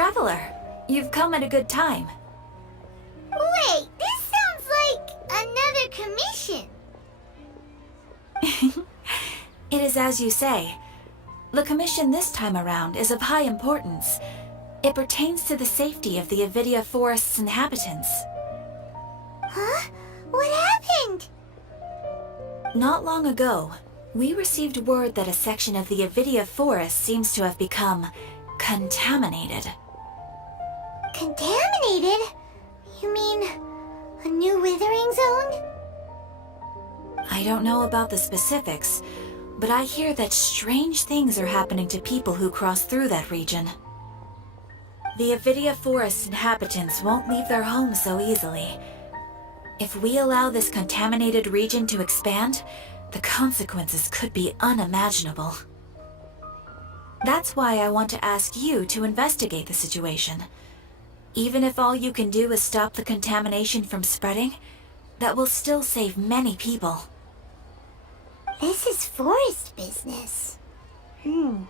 Traveler, you've come at a good time. Wait, this sounds like another commission. It is as you say. The commission this time around is of high importance. It pertains to the safety of the Avidia Forest's inhabitants. Huh? What happened? Not long ago, we received word that a section of the Avidia Forest seems to have become contaminated. Contaminated? You mean a new withering zone? I don't know about the specifics, but I hear that strange things are happening to people who cross through that region. The Avidia Forest inhabitants won't leave their homes so easily. If we allow this contaminated region to expand, the consequences could be unimaginable. That's why I want to ask you to investigate the situation. Even if all you can do is stop the contamination from spreading, that will still save many people. This is forest business. Maybe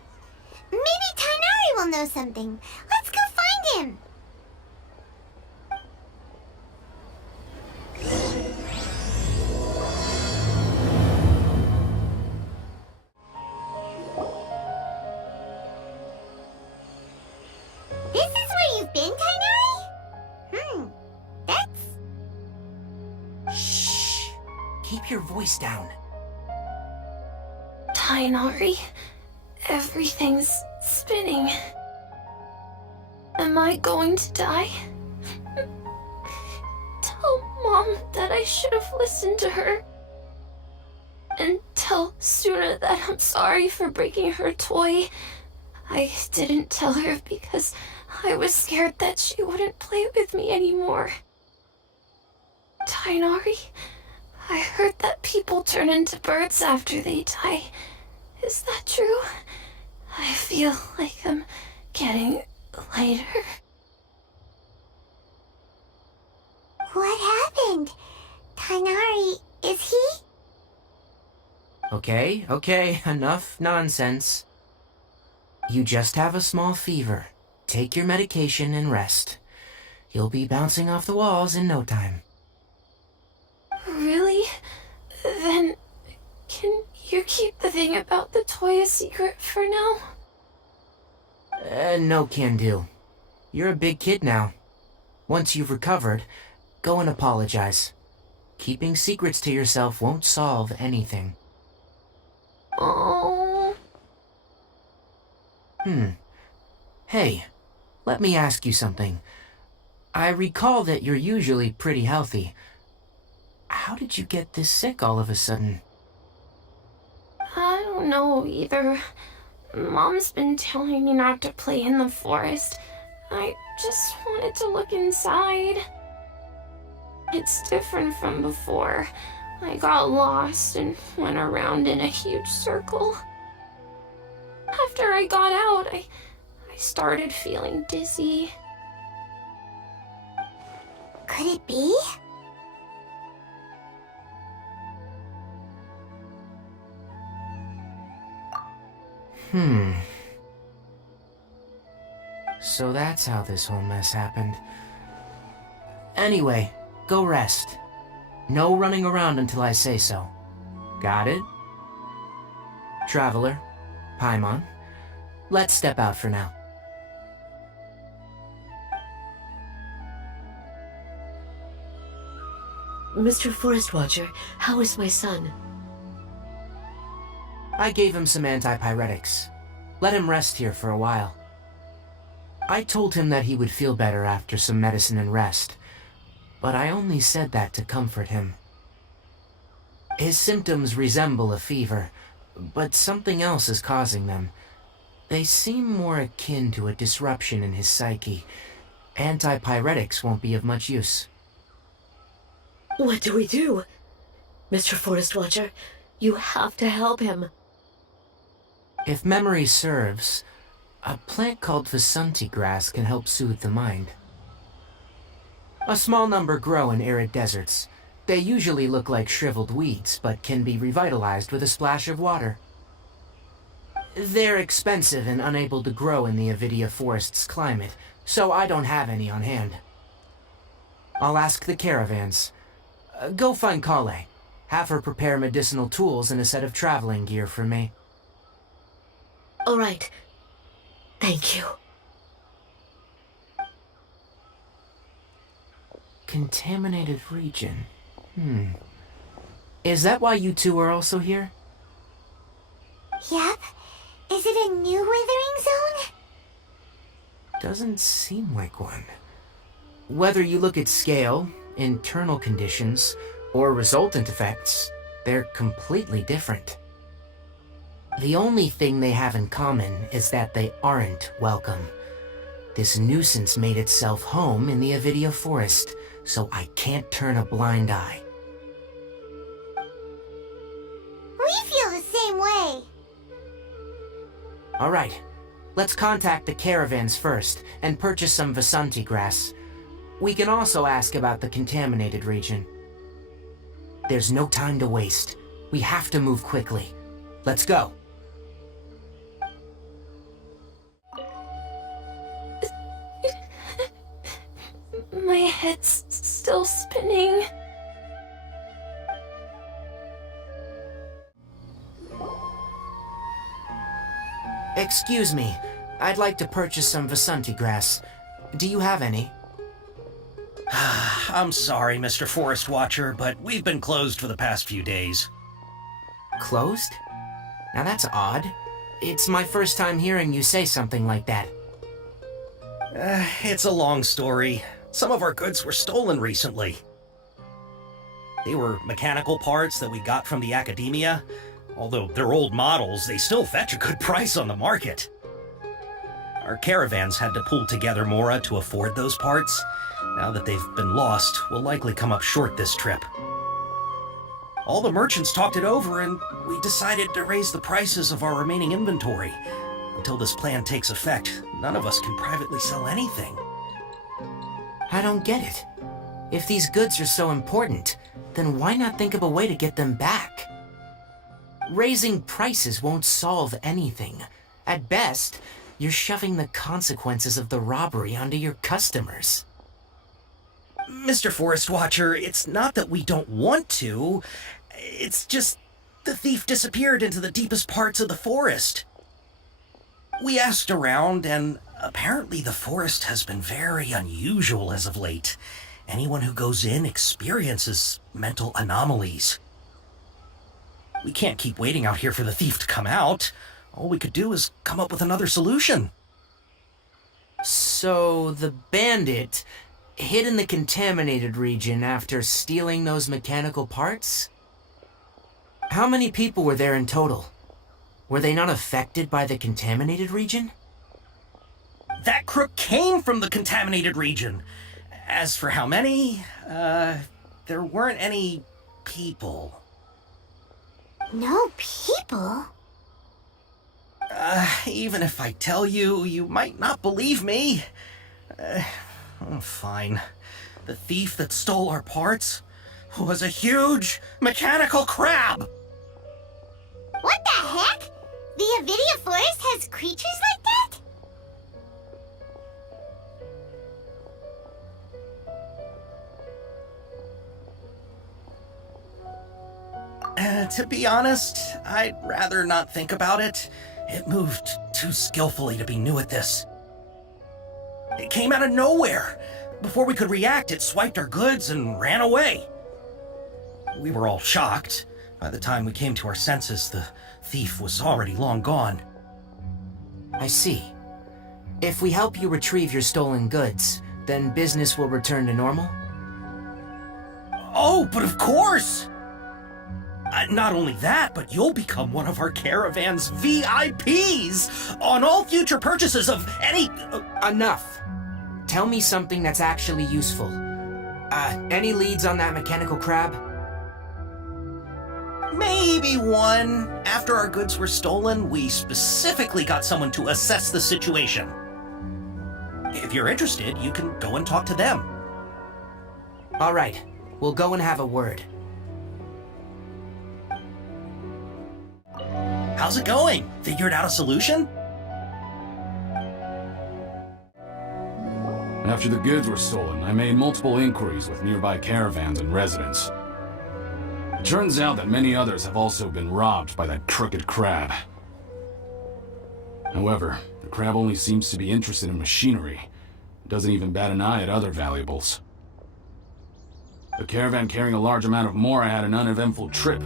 Tighnari will know something. Let's go find him. This is where you've been, Tighnari? That's... Shh! Keep your voice down. Tighnari, everything's spinning. Am I going to die? Tell Mom that I should have listened to her. And tell Suna that I'm sorry for breaking her toy. I didn't tell her because I was scared that she wouldn't play with me anymore. Tighnari, I heard that people turn into birds after they die. Is that true? I feel like I'm getting lighter. What happened? Tighnari, is he? Okay, enough nonsense. You just have a small fever. Take your medication and rest. You'll be bouncing off the walls in no time. Really? Then, can you keep the thing about the toy a secret for now? No can do. You're a big kid now. Once you've recovered, go and apologize. Keeping secrets to yourself won't solve anything. Oh. Hey, let me ask you something. I recall that you're usually pretty healthy. How did you get this sick all of a sudden? I don't know either. Mom's been telling me not to play in the forest. I just wanted to look inside. It's different from before. I got lost and went around in a huge circle. After I got out, I started feeling dizzy. Could it be? So that's how this whole mess happened. Anyway, go rest. No running around until I say so. Got it? Traveler, Paimon, let's step out for now. Mr. Forest Watcher, how is my son? I gave him some antipyretics. Let him rest here for a while. I told him that he would feel better after some medicine and rest, but I only said that to comfort him. His symptoms resemble a fever, but something else is causing them. They seem more akin to a disruption in his psyche. Antipyretics won't be of much use. What do we do? Mr. Forest Watcher, you have to help him. If memory serves, a plant called Vasanti grass can help soothe the mind. A small number grow in arid deserts. They usually look like shriveled weeds, but can be revitalized with a splash of water. They're expensive and unable to grow in the Avidia Forest's climate, so I don't have any on hand. I'll ask the caravans. Go find Kale. Have her prepare medicinal tools and a set of traveling gear for me. All right. Thank you. Contaminated region. Is that why you two are also here? Yep. Is it a new withering zone? Doesn't seem like one. Whether you look at scale, internal conditions, or resultant effects, they're completely different. The only thing they have in common is that they aren't welcome. This nuisance made itself home in the Avidia forest, so I can't turn a blind eye. We feel the same way. Alright, let's contact the caravans first and purchase some Vasanti grass. We can also ask about the contaminated region. There's no time to waste. We have to move quickly. Let's go. My head's still spinning. Excuse me, I'd like to purchase some Vasanti grass. Do you have any? I'm sorry, Mr. Forest Watcher, but we've been closed for the past few days. Closed? Now that's odd. It's my first time hearing you say something like that. It's a long story. Some of our goods were stolen recently. They were mechanical parts that we got from the academia. Although they're old models, they still fetch a good price on the market. Our caravans had to pull together Mora to afford those parts. Now that they've been lost, we'll likely come up short this trip. All the merchants talked it over, and we decided to raise the prices of our remaining inventory. Until this plan takes effect, none of us can privately sell anything. I don't get it. If these goods are so important, then why not think of a way to get them back? Raising prices won't solve anything. At best, you're shoving the consequences of the robbery onto your customers. Mr. Forest Watcher, it's not that we don't want to. It's just the thief disappeared into the deepest parts of the forest. We asked around, and apparently the forest has been very unusual as of late. Anyone who goes in experiences mental anomalies. We can't keep waiting out here for the thief to come out. All we could do is come up with another solution. So the bandit hid in the contaminated region after stealing those mechanical parts? How many people were there in total? Were they not affected by the contaminated region? That crook came from the contaminated region. As for how many, there weren't any people. No people? Even if I tell you, you might not believe me. Fine. The thief that stole our parts was a huge mechanical crab. What the heck? The Avidia forest has creatures like that? To be honest, I'd rather not think about it. It moved too skillfully to be new at this. It came out of nowhere. Before we could react, it swiped our goods and ran away. We were all shocked. By the time we came to our senses, the thief was already long gone. I see. If we help you retrieve your stolen goods, then business will return to normal? Oh, but of course! Not only that, but you'll become one of our caravan's VIPs on all future purchases of any... Enough. Tell me something that's actually useful. Any leads on that mechanical crab? Maybe one. After our goods were stolen, we specifically got someone to assess the situation. If you're interested, you can go and talk to them. All right, we'll go and have a word. How's it going? Figured out a solution? After the goods were stolen, I made multiple inquiries with nearby caravans and residents. It turns out that many others have also been robbed by that crooked crab. However, the crab only seems to be interested in machinery. It doesn't even bat an eye at other valuables. A caravan carrying a large amount of mora had an uneventful trip,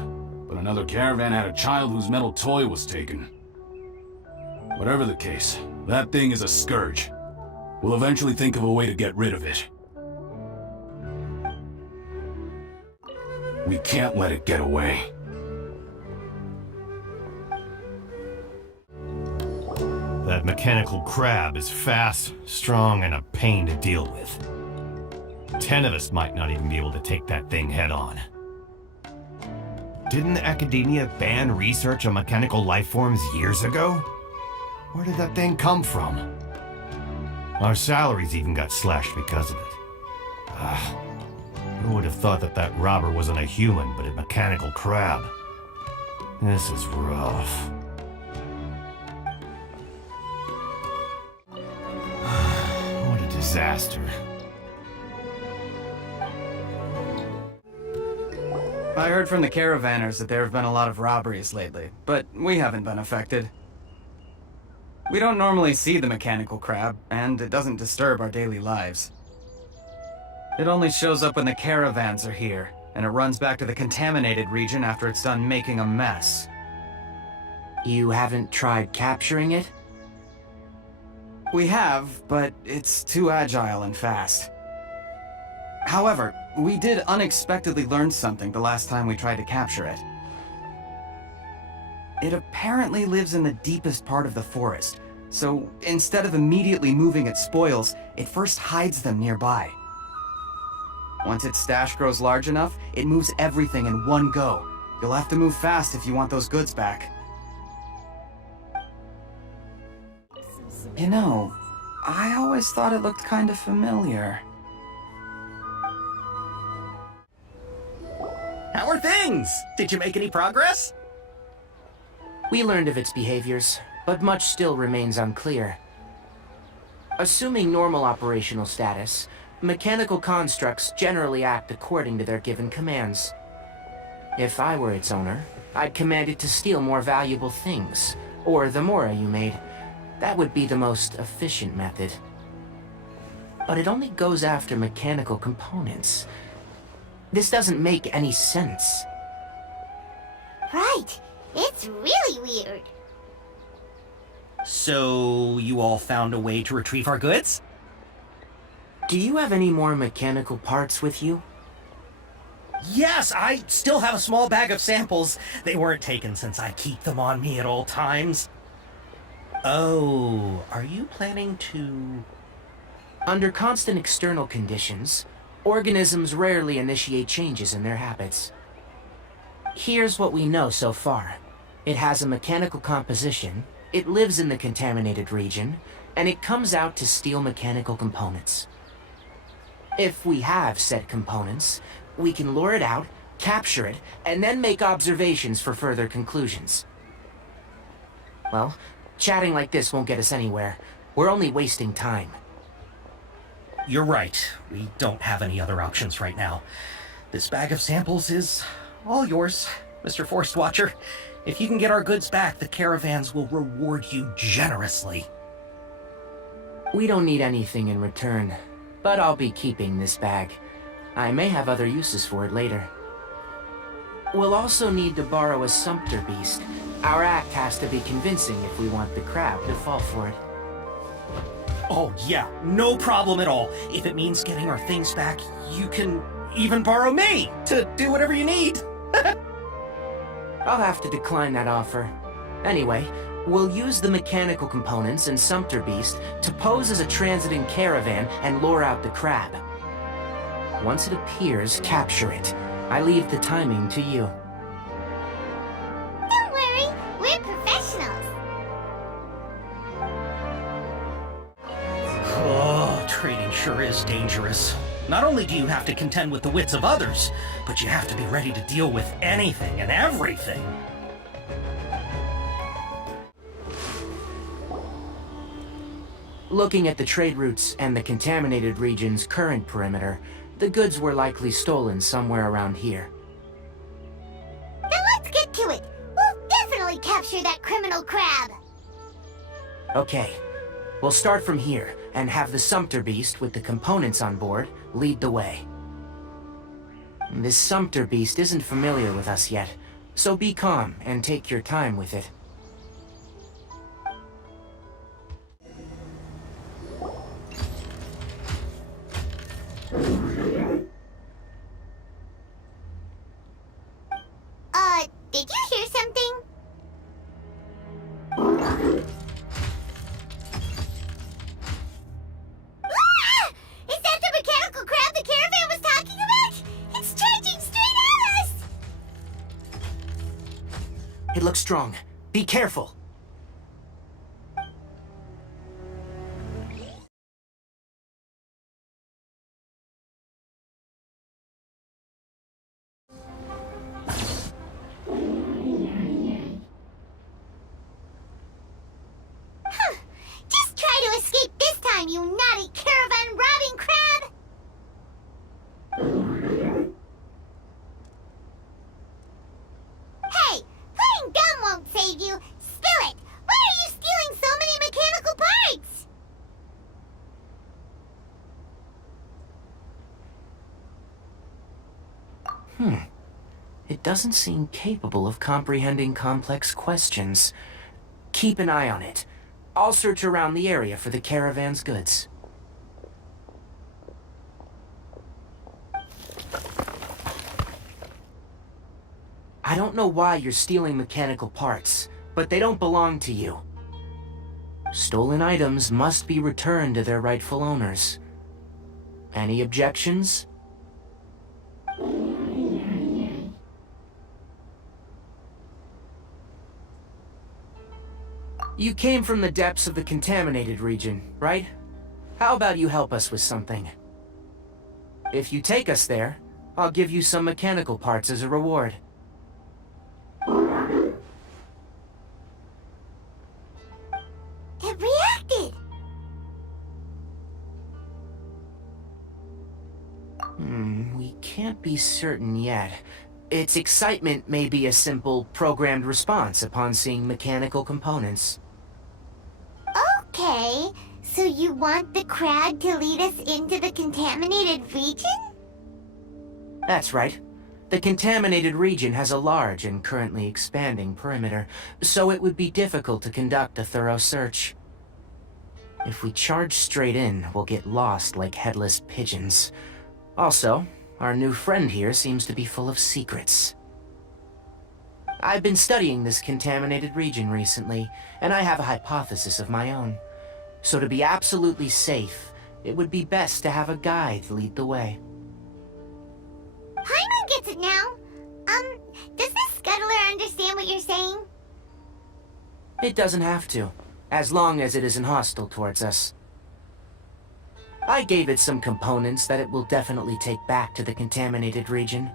but another caravan had a child whose metal toy was taken. Whatever the case, that thing is a scourge. We'll eventually think of a way to get rid of it. We can't let it get away. That mechanical crab is fast, strong, and a pain to deal with. 10 of us might not even be able to take that thing head on. Didn't academia ban research on mechanical life forms years ago? Where did that thing come from? Our salaries even got slashed because of it. Who would have thought that that robber wasn't a human, but a mechanical crab? This is rough. What a disaster. I heard from the caravanners that there have been a lot of robberies lately, but we haven't been affected. We don't normally see the mechanical crab, and it doesn't disturb our daily lives. It only shows up when the caravans are here, and it runs back to the contaminated region after it's done making a mess. You haven't tried capturing it? We have, but it's too agile and fast. However, we did unexpectedly learn something the last time we tried to capture it. It apparently lives in the deepest part of the forest, so instead of immediately moving its spoils, it first hides them nearby. Once its stash grows large enough, it moves everything in one go. You'll have to move fast if you want those goods back. You know, I always thought it looked kind of familiar. How are things? Did you make any progress? We learned of its behaviors, but much still remains unclear. Assuming normal operational status, mechanical constructs generally act according to their given commands. If I were its owner, I'd command it to steal more valuable things, or the mora you made. That would be the most efficient method. But it only goes after mechanical components. This doesn't make any sense. Right. It's really weird. So, you all found a way to retrieve our goods? Do you have any more mechanical parts with you? Yes, I still have a small bag of samples. They weren't taken since I keep them on me at all times. Oh, are you planning to... Under constant external conditions, organisms rarely initiate changes in their habits. Here's what we know so far. It has a mechanical composition, it lives in the contaminated region, and it comes out to steal mechanical components. If we have said components, we can lure it out, capture it, and then make observations for further conclusions. Well, chatting like this won't get us anywhere. We're only wasting time. You're right. We don't have any other options right now. This bag of samples is all yours, Mr. Forest Watcher. If you can get our goods back, the caravans will reward you generously. We don't need anything in return, but I'll be keeping this bag. I may have other uses for it later. We'll also need to borrow a sumpter beast. Our act has to be convincing if we want the crowd to fall for it. Oh yeah, no problem at all. If it means getting our things back, you can even borrow me to do whatever you need. I'll have to decline that offer. Anyway, we'll use the mechanical components and Sumpter Beast to pose as a transiting caravan and lure out the crab. Once it appears, capture it. I leave the timing to you. Don't worry, we're professionals. Oh, trading sure is dangerous. Not only do you have to contend with the wits of others, but you have to be ready to deal with anything and everything. Looking at the trade routes and the contaminated region's current perimeter, the goods were likely stolen somewhere around here. Then let's get to it. We'll definitely capture that criminal crab. Okay, we'll start from here and have the Sumpter Beast with the components on board lead the way. This Sumpter Beast isn't familiar with us yet, so be calm and take your time with it. Did you hear something? Ah! Is that the mechanical crab the caravan was talking about? It's charging straight at us! It looks strong. Be careful. Just try to escape this time, you naughty caravan robbing crab! Hey, putting gum won't save you. Spill it! Why are you stealing so many mechanical parts? It doesn't seem capable of comprehending complex questions. Keep an eye on it. I'll search around the area for the caravan's goods. I don't know why you're stealing mechanical parts, but they don't belong to you. Stolen items must be returned to their rightful owners. Any objections? You came from the depths of the contaminated region, right? How about you help us with something? If you take us there, I'll give you some mechanical parts as a reward. It reacted! We can't be certain yet. Its excitement may be a simple, programmed response upon seeing mechanical components. Okay, so you want the crab to lead us into the contaminated region? That's right. The contaminated region has a large and currently expanding perimeter, so it would be difficult to conduct a thorough search. If we charge straight in, we'll get lost like headless pigeons. Also, our new friend here seems to be full of secrets. I've been studying this contaminated region recently, and I have a hypothesis of my own. So to be absolutely safe, it would be best to have a guide lead the way. Paimon gets it now. Does the scuttler understand what you're saying? It doesn't have to, as long as it isn't hostile towards us. I gave it some components that it will definitely take back to the contaminated region.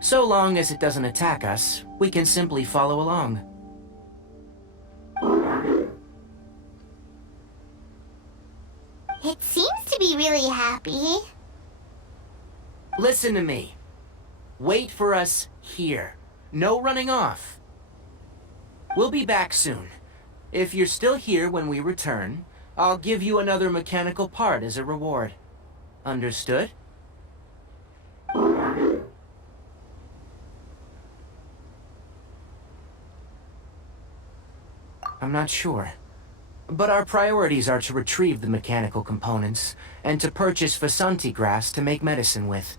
So long as it doesn't attack us, we can simply follow along. It seems to be really happy. Listen to me. Wait for us here. No running off. We'll be back soon. If you're still here when we return, I'll give you another mechanical part as a reward. Understood? I'm not sure. But our priorities are to retrieve the mechanical components, and to purchase Vasanti grass to make medicine with.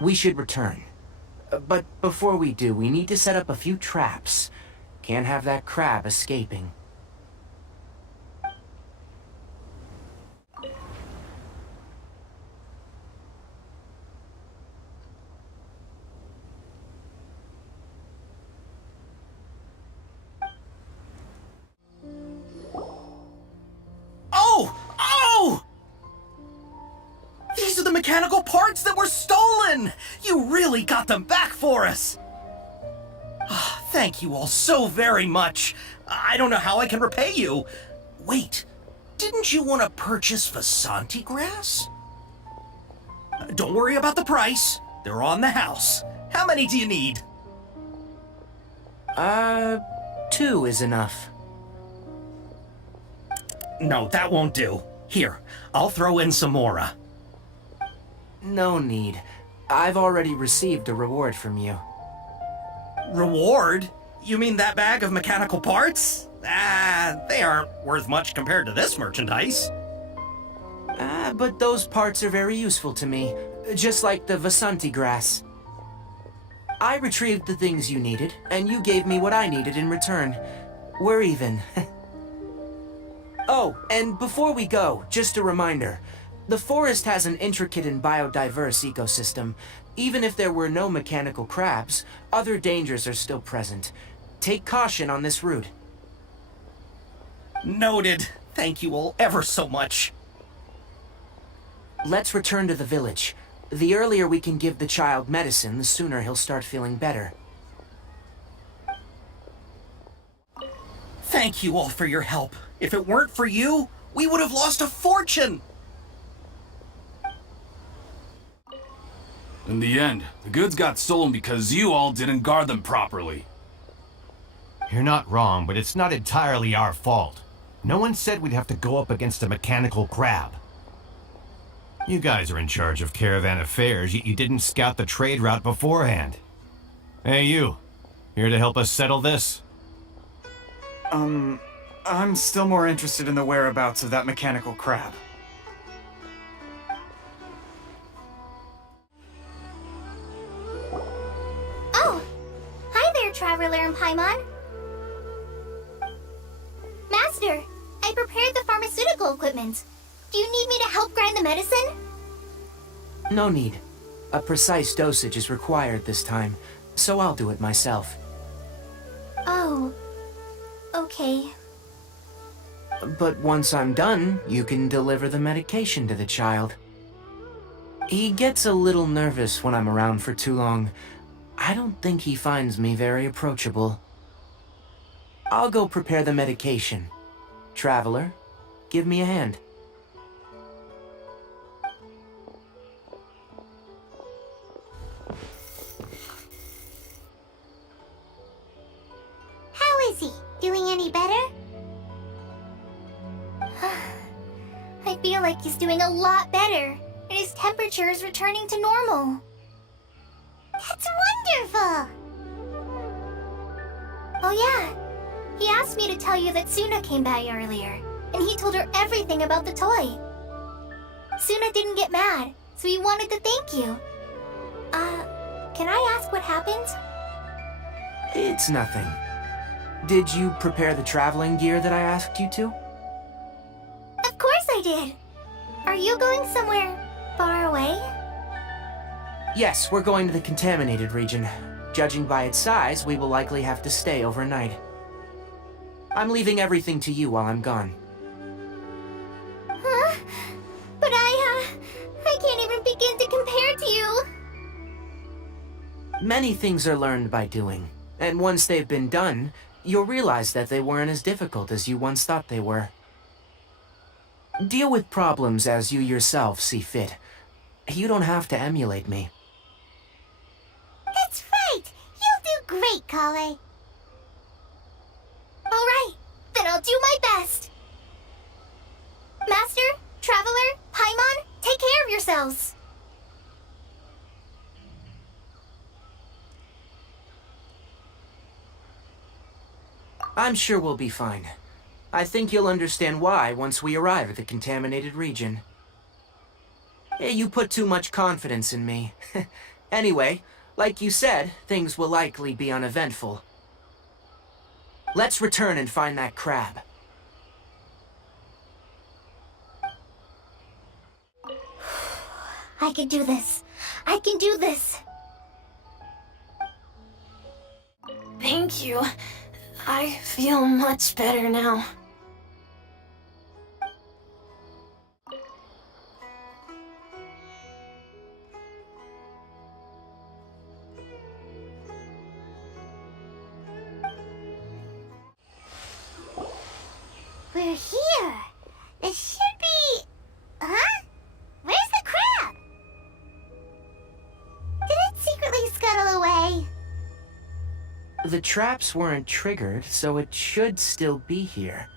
We should return. But before we do, we need to set up a few traps. Can't have that crab escaping. Oh! These are the mechanical parts that were stolen! You really got them back for us! Thank you all so very much. I don't know how I can repay you. Wait, Didn't you want to purchase Vasanti grass? Don't worry about the price. They're on the house. How many do you need? 2 is enough. No, that won't do. Here, I'll throw in some more. No need. I've already received a reward from you. Reward? You mean that bag of mechanical parts? They aren't worth much compared to this merchandise. But those parts are very useful to me, just like the Vasanti grass. I retrieved the things you needed, and you gave me what I needed in return. We're even. Oh, and before we go, just a reminder. The forest has an intricate and biodiverse ecosystem. Even if there were no mechanical crabs, other dangers are still present. Take caution on this route. Noted. Thank you all ever so much. Let's return to the village. The earlier we can give the child medicine, the sooner he'll start feeling better. Thank you all for your help. If it weren't for you, we would have lost a fortune. In the end, the goods got stolen because you all didn't guard them properly. You're not wrong, but it's not entirely our fault. No one said we'd have to go up against a mechanical crab. You guys are in charge of caravan affairs, yet you didn't scout the trade route beforehand. Hey, you. Here to help us settle this? I'm still more interested in the whereabouts of that mechanical crab. Oh! Hi there, Traveler and Paimon. Master, I prepared the pharmaceutical equipment. Do you need me to help grind the medicine? No need. A precise dosage is required this time, so I'll do it myself. Oh. Okay. But once I'm done, you can deliver the medication to the child. He gets a little nervous when I'm around for too long. I don't think he finds me very approachable. I'll go prepare the medication. Traveler, give me a hand. How is he? Doing any better? I feel like he's doing a lot better, and his temperature is returning to normal. That's wonderful! Oh yeah, he asked me to tell you that Suna came by earlier, and he told her everything about the toy. Suna didn't get mad, so he wanted to thank you. Can I ask what happened? It's nothing. Did you prepare the traveling gear that I asked you to? Of course I did. Are you going somewhere far away? Yes, we're going to the contaminated region. Judging by its size, we will likely have to stay overnight. I'm leaving everything to you while I'm gone. Huh? But I can't even begin to compare to you. Many things are learned by doing, and once they've been done, you'll realize that they weren't as difficult as you once thought they were. Deal with problems as you yourself see fit. You don't have to emulate me. That's right. You'll do great, Kale. All right, then I'll do my best. Master, Traveler, Paimon, take care of yourselves. I'm sure we'll be fine. I think you'll understand why once we arrive at the contaminated region. You put too much confidence in me. Anyway, like you said, things will likely be uneventful. Let's return and find that crab. I can do this. I can do this. Thank you. I feel much better now. We're here. The It should be... Huh? Where's the crab? Did it secretly scuttle away? The traps weren't triggered, so it should still be here.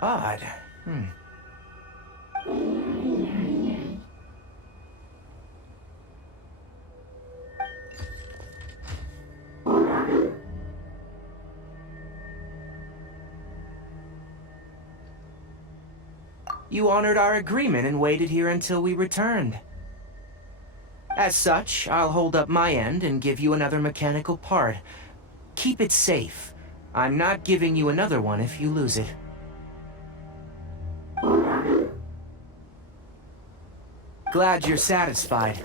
Odd. You honored our agreement and waited here until we returned. As such, I'll hold up my end and give you another mechanical part. Keep it safe. I'm not giving you another one if you lose it. Glad you're satisfied.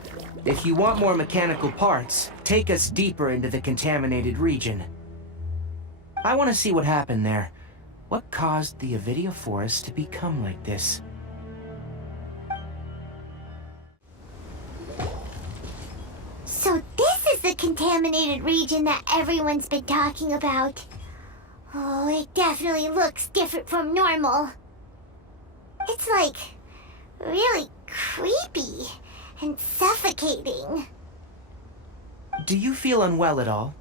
If you want more mechanical parts, take us deeper into the contaminated region. I want to see what happened there. What caused the Avidia forest to become like this? So this is the contaminated region that everyone's been talking about. Oh, it definitely looks different from normal. It's like really creepy and suffocating. Do you feel unwell at all?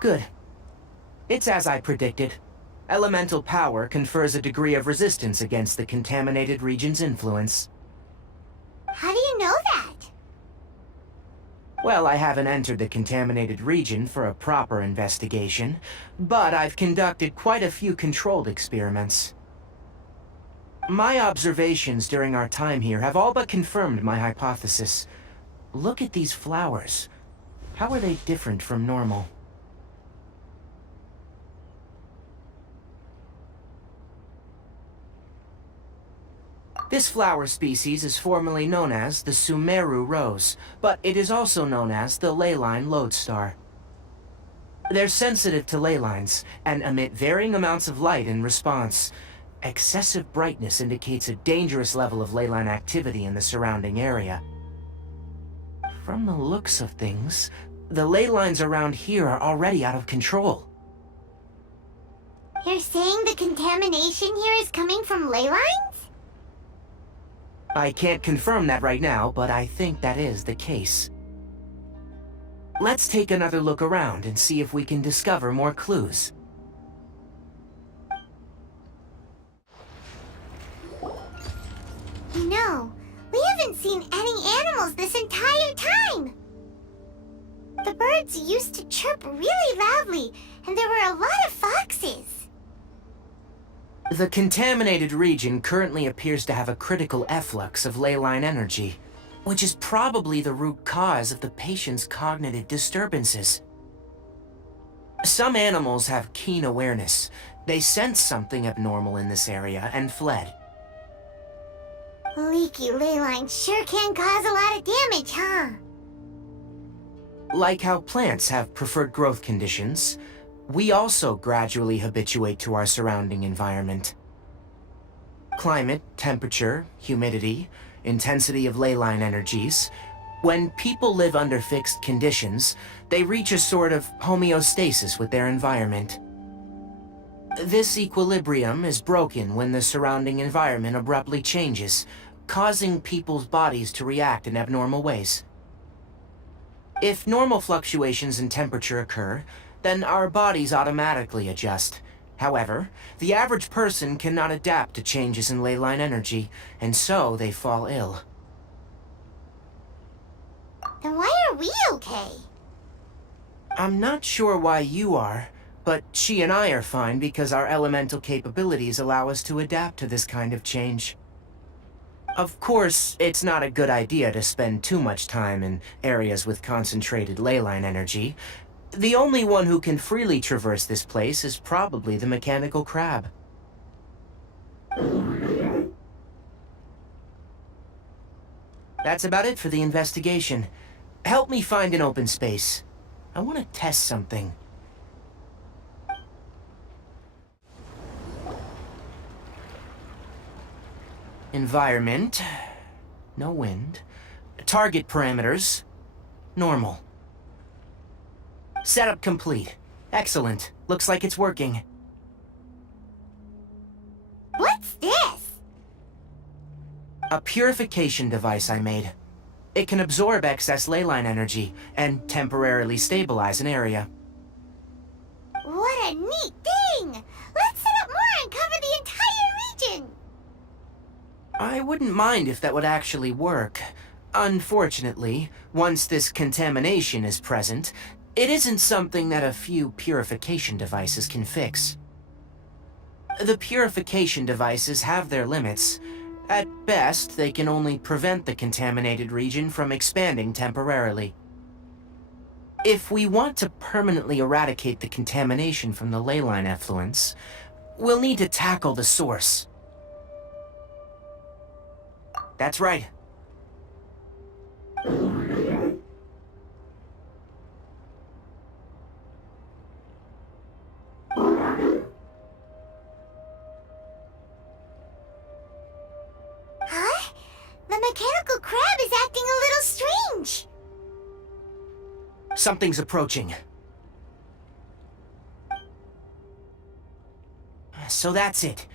Good. It's as I predicted. Elemental power confers a degree of resistance against the contaminated region's influence. How do you know that? Well, I haven't entered the contaminated region for a proper investigation, but I've conducted quite a few controlled experiments. My observations during our time here have all but confirmed my hypothesis. Look at these flowers. How are they different from normal? This flower species is formerly known as the Sumeru rose, but it is also known as the leyline lodestar. They're sensitive to ley lines and emit varying amounts of light in response. Excessive brightness indicates a dangerous level of leyline activity in the surrounding area. From the looks of things, the ley lines around here are already out of control. You're saying the contamination here is coming from ley lines? I can't confirm that right now, but I think that is the case. Let's take another look around and see if we can discover more clues. You know, we haven't seen any animals this entire time! The birds used to chirp really loudly, and there were a lot of foxes. The contaminated region currently appears to have a critical efflux of leyline energy, which is probably the root cause of the patient's cognitive disturbances. Some animals have keen awareness. They sensed something abnormal in this area and fled. Leaky ley lines sure can cause a lot of damage, huh? Like how plants have preferred growth conditions, we also gradually habituate to our surrounding environment. Climate, temperature, humidity, intensity of leyline energies. When people live under fixed conditions, they reach a sort of homeostasis with their environment. This equilibrium is broken when the surrounding environment abruptly changes, causing people's bodies to react in abnormal ways. If normal fluctuations in temperature occur, then our bodies automatically adjust. However, the average person cannot adapt to changes in leyline energy, and so they fall ill. Then why are we okay? I'm not sure why you are, but she and I are fine because our elemental capabilities allow us to adapt to this kind of change. Of course, it's not a good idea to spend too much time in areas with concentrated leyline energy. The only one who can freely traverse this place is probably the mechanical crab. That's about it for the investigation. Help me find an open space. I want to test something. Environment. No wind. Target parameters. Normal. Setup complete. Excellent. Looks like it's working. What's this? A purification device I made. It can absorb excess ley line energy and temporarily stabilize an area. What a neat thing! Let's set up more and cover the entire region! I wouldn't mind if that would actually work. Unfortunately, once this contamination is present, it isn't something that a few purification devices can fix. The purification devices have their limits. At best, they can only prevent the contaminated region from expanding temporarily. If we want to permanently eradicate the contamination from the ley line effluents, we'll need to tackle the source. That's right. Huh? The mechanical crab is acting a little strange. Something's approaching. So that's it.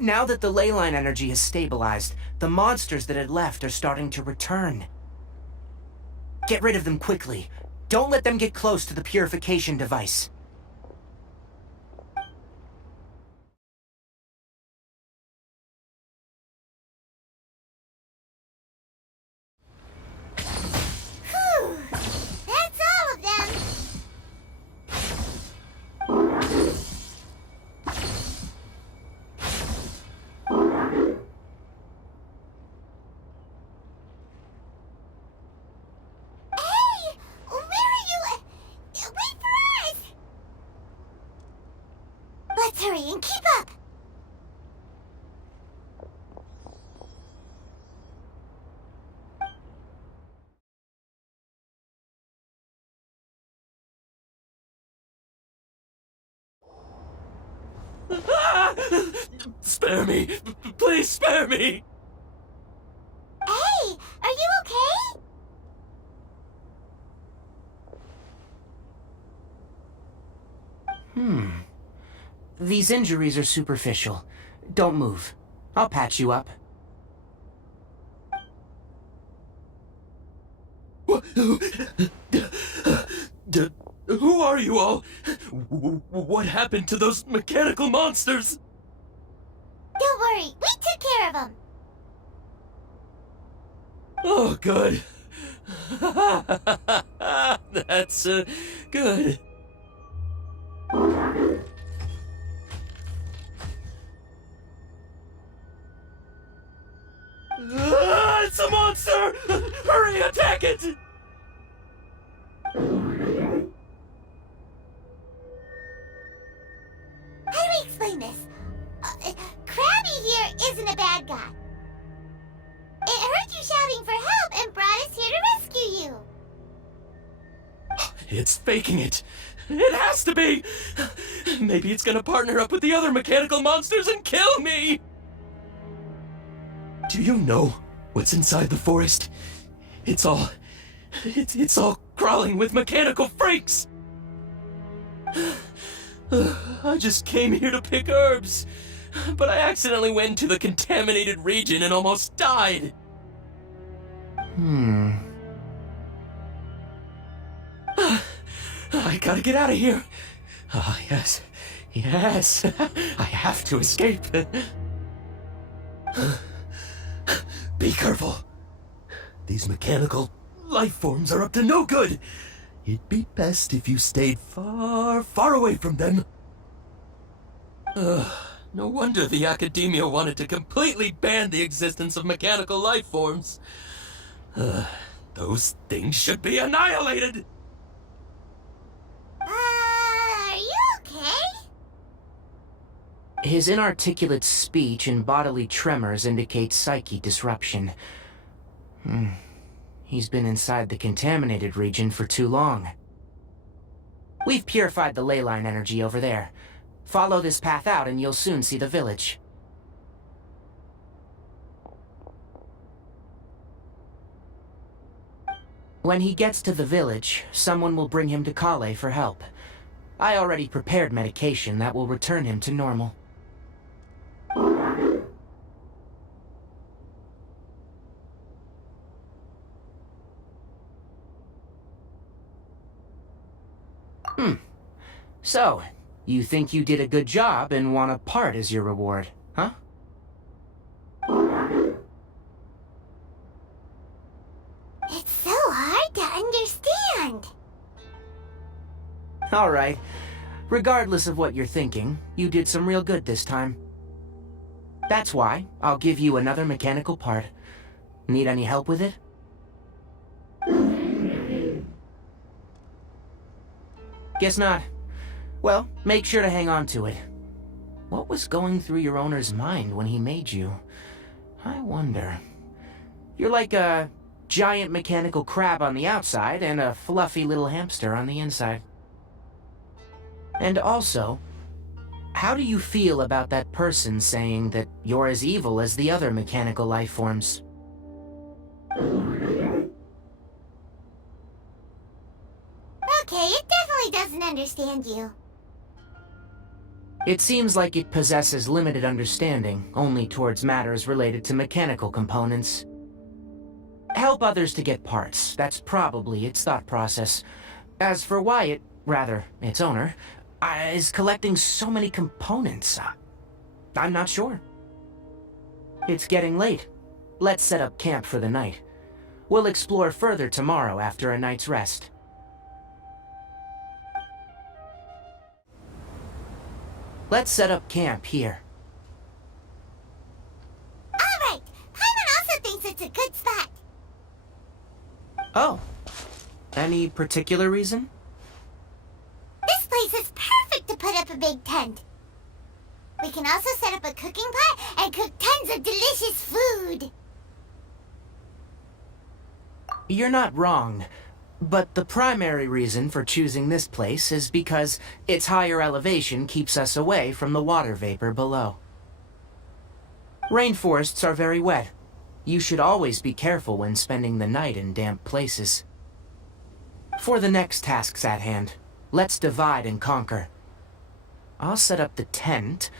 Now that the ley line energy is stabilized, the monsters that had left are starting to return. Get rid of them quickly. Don't let them get close to the purification device. Phew! That's all of them! Hey! Where are you? Wait for us! Let's hurry and keep up! Spare me! Please spare me! Hey! Are you okay? These injuries are superficial. Don't move. I'll patch you up. Who are you all? What happened to those mechanical monsters? Don't worry, we took care of them. Oh, good. That's good. It's a monster! Hurry, attack it! How do we explain this? Krabby here isn't a bad guy. It heard you shouting for help and brought us here to rescue you. It's faking it. It has to be! Maybe it's gonna partner up with the other mechanical monsters and kill me! Do you know what's inside the forest? It's all crawling with mechanical freaks! I just came here to pick herbs, but I accidentally went into the contaminated region and almost died. I gotta get out of here. Ah, yes. Yes. I have to escape. Be careful. These mechanical life forms are up to no good. It'd be best if you stayed far, far away from them. No wonder the academia wanted to completely ban the existence of mechanical life forms. Those things should be annihilated! Are you okay? His inarticulate speech and bodily tremors indicate psyche disruption. He's been inside the contaminated region for too long. We've purified the ley line energy over there. Follow this path out and you'll soon see the village. When he gets to the village, someone will bring him to Kale for help. I already prepared medication that will return him to normal. So, you think you did a good job and want a part as your reward, huh? It's so hard to understand. Alright. Regardless of what you're thinking, you did some real good this time. That's why I'll give you another mechanical part. Need any help with it? Guess not. Well, make sure to hang on to it. What was going through your owner's mind when he made you? I wonder. You're like a giant mechanical crab on the outside and a fluffy little hamster on the inside. And also, how do you feel about that person saying that you're as evil as the other mechanical life forms? Okay, it definitely doesn't understand you. It seems like it possesses limited understanding only towards matters related to mechanical components. Help others to get parts, that's probably its thought process. As for why it, rather, its owner, is collecting so many components, I'm not sure. It's getting late. Let's set up camp for the night. We'll explore further tomorrow after a night's rest. Let's set up camp here. Alright, Paimon also thinks it's a good spot. Oh. Any particular reason? This place is perfect to put up a big tent. We can also set up a cooking pot and cook tons of delicious food. You're not wrong, but the primary reason for choosing this place is because its higher elevation keeps us away from the water vapor below. Rainforests are very wet. You should always be careful when spending the night in damp places. For the next tasks at hand, let's divide and conquer. I'll set up the tent,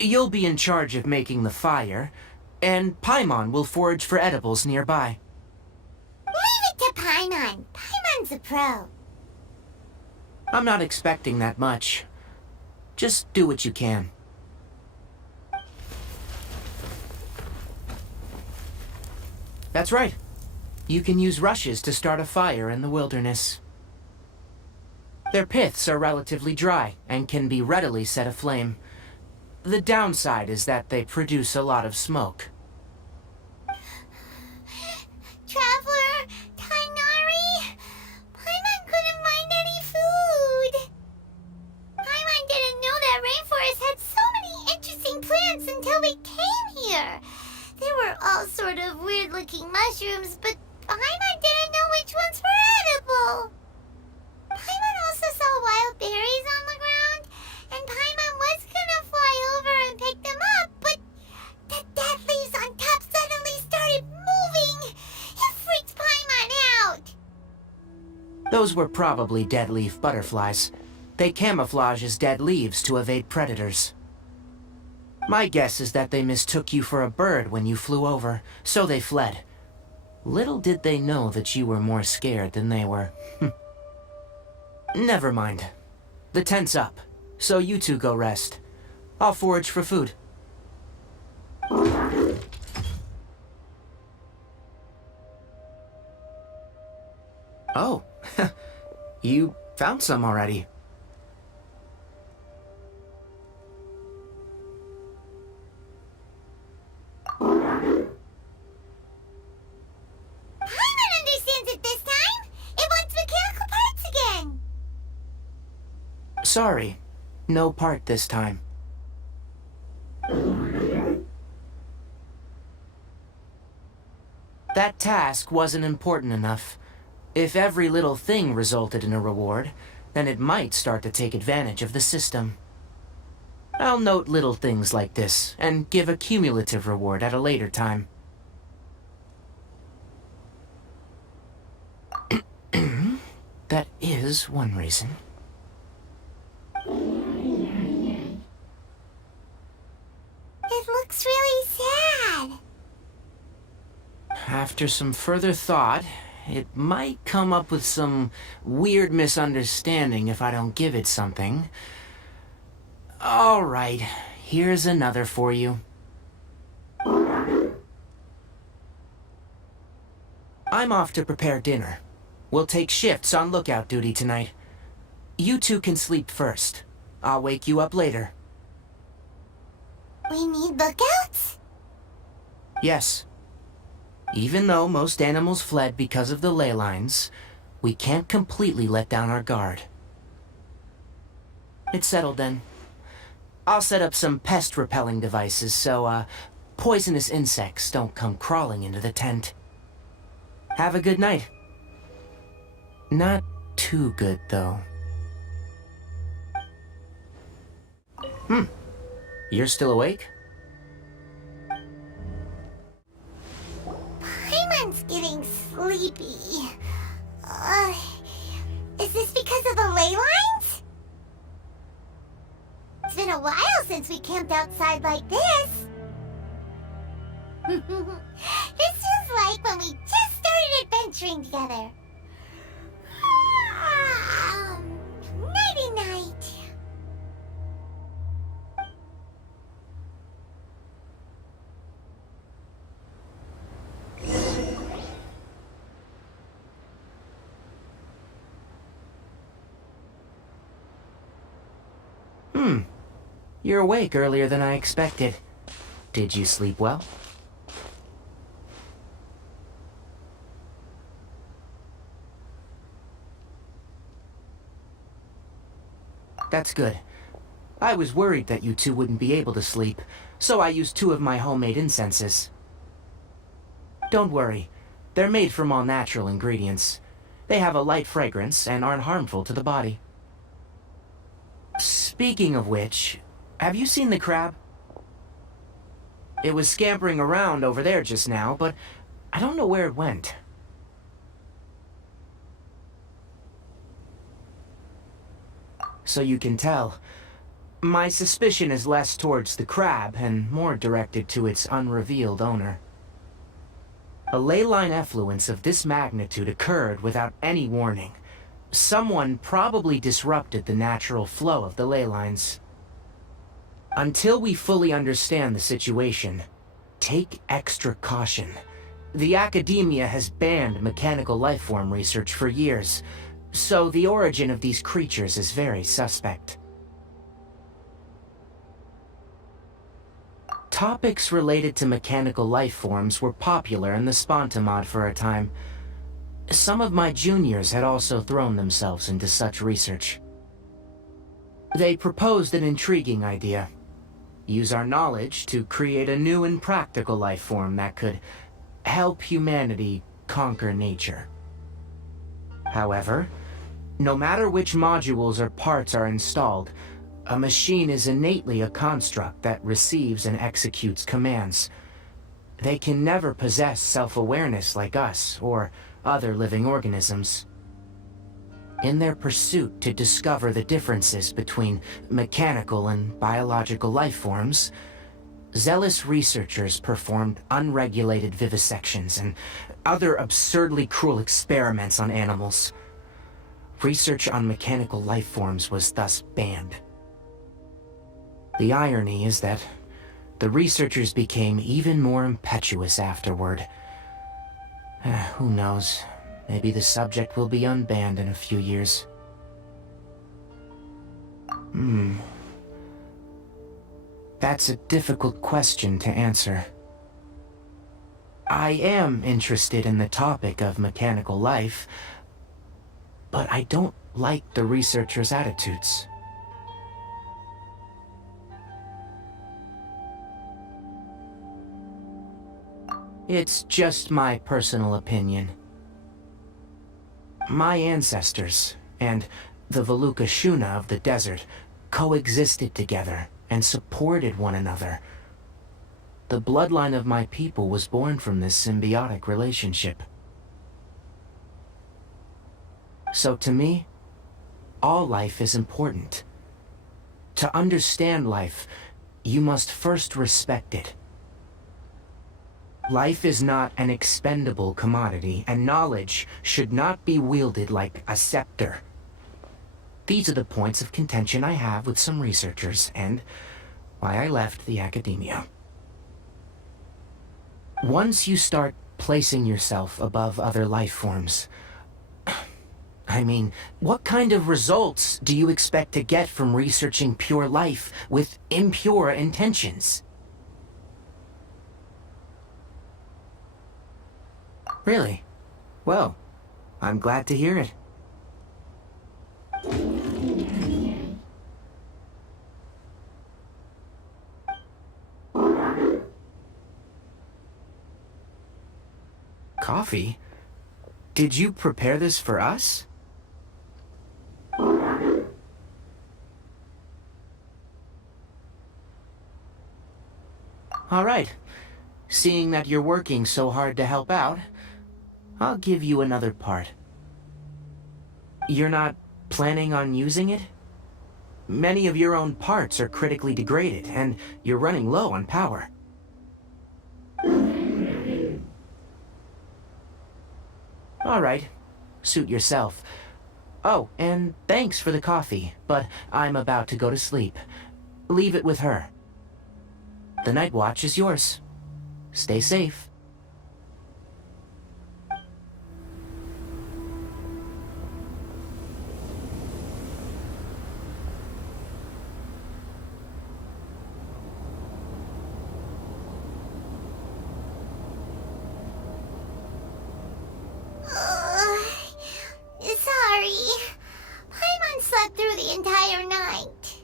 you'll be in charge of making the fire, and Paimon will forage for edibles nearby. Leave it to Paimon. Paimon's a pro. I'm not expecting that much. Just do what you can. That's right. You can use rushes to start a fire in the wilderness. Their piths are relatively dry and can be readily set aflame. The downside is that they produce a lot of smoke. Traveler, Tighnari, Paimon couldn't find any food. Paimon didn't know that rainforest had so many interesting plants until we came here. They were all sort of weird-looking mushrooms, but Paimon didn't know which ones were edible. Paimon also saw wild berries on the ground, and Paimon was gonna fly over and pick them up, but the dead leaves on top suddenly started moving. It freaked Paimon out. Those were probably dead leaf butterflies. They camouflage as dead leaves to evade predators. My guess is that they mistook you for a bird when you flew over, so they fled. Little did they know that you were more scared than they were. Never mind. The tent's up, so you two go rest. I'll forage for food. Oh, you found some already. Paimon understands it this time. It wants mechanical parts again. Sorry, no part this time. That task wasn't important enough. If every little thing resulted in a reward, then it might start to take advantage of the system. I'll note little things like this, and give a cumulative reward at a later time. That is one reason. It looks really sad. After some further thought, it might come up with some weird misunderstanding if I don't give it something. All right, here's another for you. I'm off to prepare dinner. We'll take shifts on lookout duty tonight. You two can sleep first. I'll wake you up later. We need lookouts? Yes. Even though most animals fled because of the ley lines, we can't completely let down our guard. It's settled then. I'll set up some pest-repelling devices so, poisonous insects don't come crawling into the tent. Have a good night. Not too good, though. You're still awake? Paimon's getting sleepy. Is this because of the ley lines? It's been a while since we camped outside like this. This is like when we just started adventuring together. Nighty-night. You're awake earlier than I expected. Did you sleep well? That's good. I was worried that you two wouldn't be able to sleep, so I used 2 of my homemade incenses. Don't worry, they're made from all natural ingredients. They have a light fragrance and aren't harmful to the body. Speaking of which, have you seen the crab? It was scampering around over there just now, but I don't know where it went. So you can tell, my suspicion is less towards the crab and more directed to its unrevealed owner. A ley line effluence of this magnitude occurred without any warning. Someone probably disrupted the natural flow of the ley lines. Until we fully understand the situation, take extra caution. The academia has banned mechanical lifeform research for years, so the origin of these creatures is very suspect. Topics related to mechanical lifeforms were popular in the Spontamod for a time. Some of my juniors had also thrown themselves into such research. They proposed an intriguing idea. Use our knowledge to create a new and practical life form that could help humanity conquer nature. However, no matter which modules or parts are installed, a machine is innately a construct that receives and executes commands. They can never possess self-awareness like us or other living organisms. In their pursuit to discover the differences between mechanical and biological life forms, zealous researchers performed unregulated vivisections and other absurdly cruel experiments on animals. Research on mechanical life forms was thus banned. The irony is that the researchers became even more impetuous afterward. Who knows? Maybe the subject will be unbanned in a few years. That's a difficult question to answer. I am interested in the topic of mechanical life, but I don't like the researchers' attitudes. It's just my personal opinion. My ancestors, and the Veluca Shuna of the desert, coexisted together and supported one another. The bloodline of my people was born from this symbiotic relationship. So to me, all life is important. To understand life, you must first respect it. Life is not an expendable commodity, and knowledge should not be wielded like a scepter. These are the points of contention I have with some researchers, and why I left the academia. Once you start placing yourself above other life forms, I mean, what kind of results do you expect to get from researching pure life with impure intentions? Really? Well, I'm glad to hear it. Coffee? Did you prepare this for us? All right. Seeing that you're working so hard to help out, I'll give you another part. You're not planning on using it? Many of your own parts are critically degraded, and you're running low on power. All right. Suit yourself. Oh, and thanks for the coffee, but I'm about to go to sleep. Leave it with her. The night watch is yours. Stay safe. Sorry. Paimon slept through the entire night.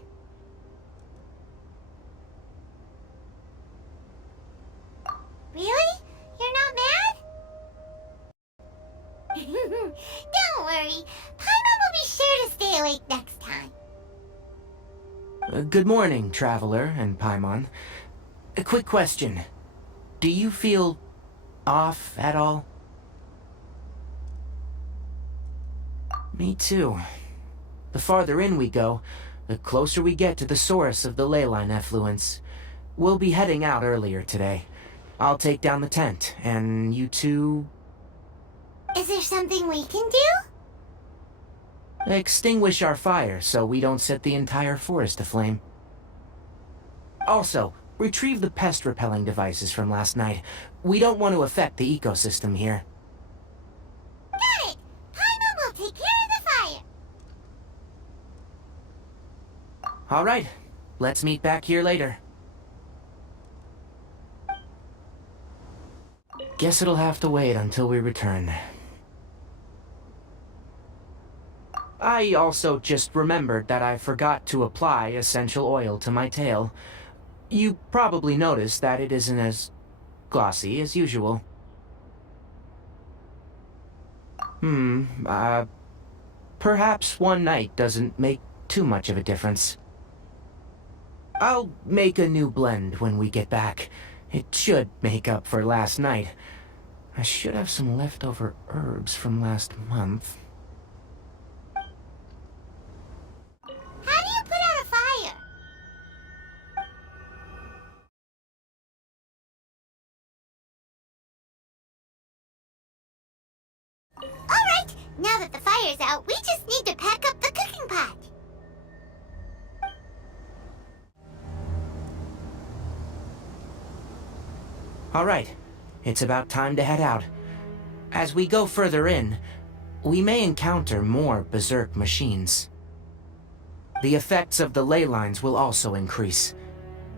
Really? You're not mad? Don't worry. Paimon will be sure to stay awake next time. Good morning, Traveler and Paimon. A quick question. Do you feel off at all? Me too. The farther in we go, the closer we get to the source of the leyline effluence. We'll be heading out earlier today. I'll take down the tent, and you two... Is there something we can do? extinguish our fire so we don't set the entire forest aflame. Also, retrieve the pest-repelling devices from last night. We don't want to affect the ecosystem here. Got it! Paimon will take care of the fire! All right, let's meet back here later. Guess it'll have to wait until we return. I also just remembered that I forgot to apply essential oil to my tail. You probably noticed that it isn't as glossy as usual. Perhaps one night doesn't make too much of a difference. I'll make a new blend when we get back. It should make up for last night. I should have some leftover herbs from last month. How do you put out a fire? Alright, now that the fire's out, we just need to pack up the cooking pot. All right, it's about time to head out. As we go further in, we may encounter more berserk machines. The effects of the ley lines will also increase.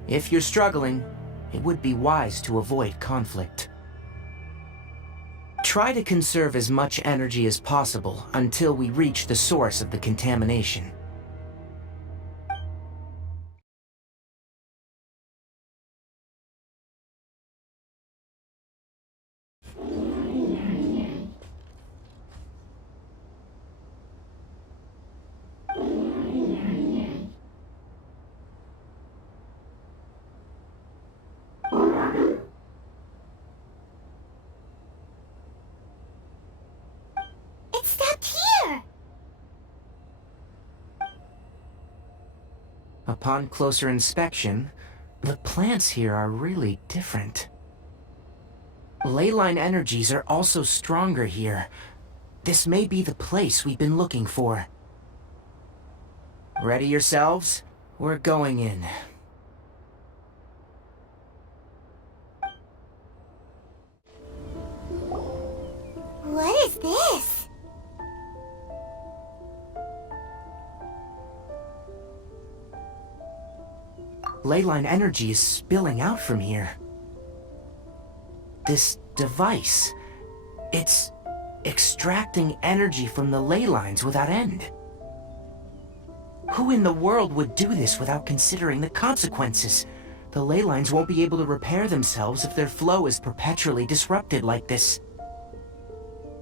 If you're struggling, it would be wise to avoid conflict. Try to conserve as much energy as possible until we reach the source of the contamination. It stopped here! Upon closer inspection, the plants here are really different. Leyline energies are also stronger here. This may be the place we've been looking for. Ready yourselves? We're going in. What is this? Leyline energy is spilling out from here. This device, it's extracting energy from the ley lines without end. Who in the world would do this without considering the consequences? The ley lines won't be able to repair themselves if their flow is perpetually disrupted like this.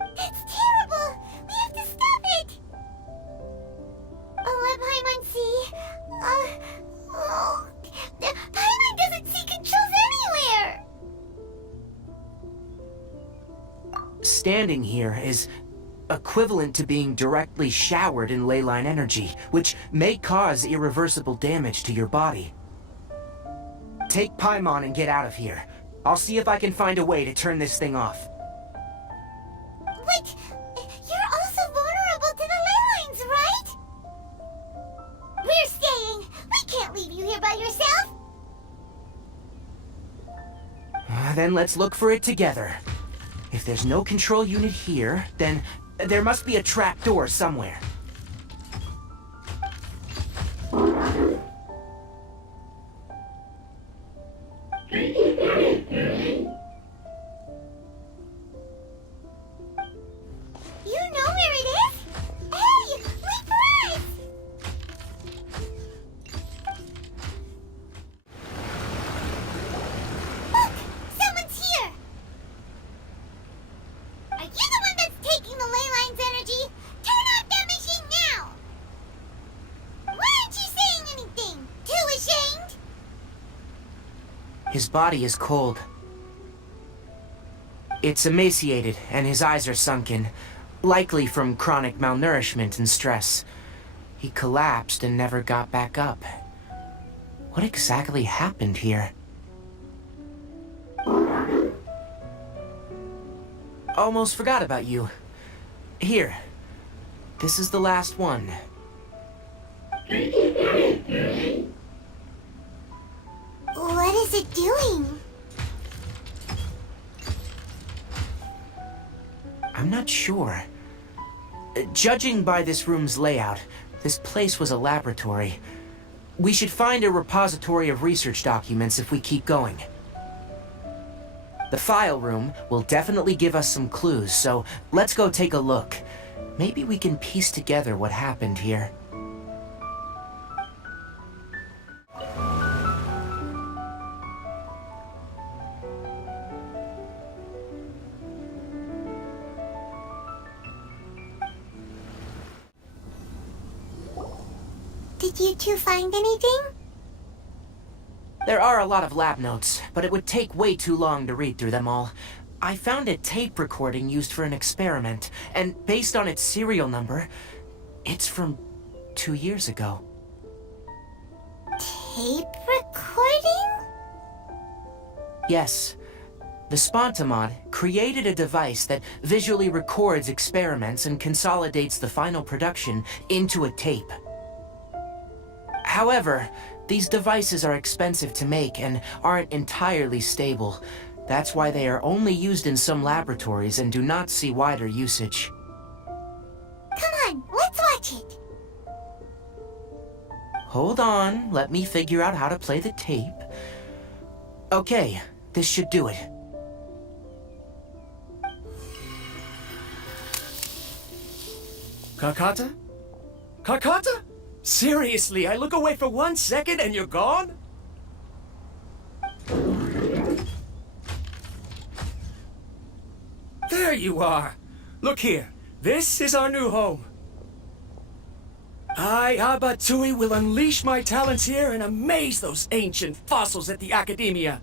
It's terrible! We have to stop it! Let Paimon see. Paimon doesn't see controls anywhere! Standing here is equivalent to being directly showered in leyline energy, which may cause irreversible damage to your body. Take Paimon and get out of here. I'll see if I can find a way to turn this thing off. But you're also vulnerable to the ley lines, right? We're staying! We can't leave you here by yourself! Then let's look for it together. If there's no control unit here, then there must be a trap door somewhere. You know where it is? Hey! Wait for us! Look! Someone's here! Are you the one that's taking the ley line's energy? Turn off that machine now! Why aren't you saying anything? Too ashamed? His body is cold. It's emaciated, and his eyes are sunken, likely from chronic malnourishment and stress. He collapsed and never got back up. What exactly happened here? Almost forgot about you. Here. This is the last one. What is it doing? I'm not sure. Judging by this room's layout, this place was a laboratory. We should find a repository of research documents if we keep going. The file room will definitely give us some clues, so let's go take a look. Maybe we can piece together what happened here. Did you two find anything? There are a lot of lab notes, but it would take way too long to read through them all. I found a tape recording used for an experiment, and based on its serial number, it's from 2 years ago. Tape recording? Yes. The Spontamod created a device that visually records experiments and consolidates the final production into a tape. However, these devices are expensive to make and aren't entirely stable. That's why they are only used in some laboratories and do not see wider usage. Come on, let's watch it. Hold on, let me figure out how to play the tape. Okay, this should do it. Kakata? Kakata? Seriously, I look away for 1 second and you're gone? There you are. Look here. This is our new home. I, Abatsui, will unleash my talents here and amaze those ancient fossils at the Academia.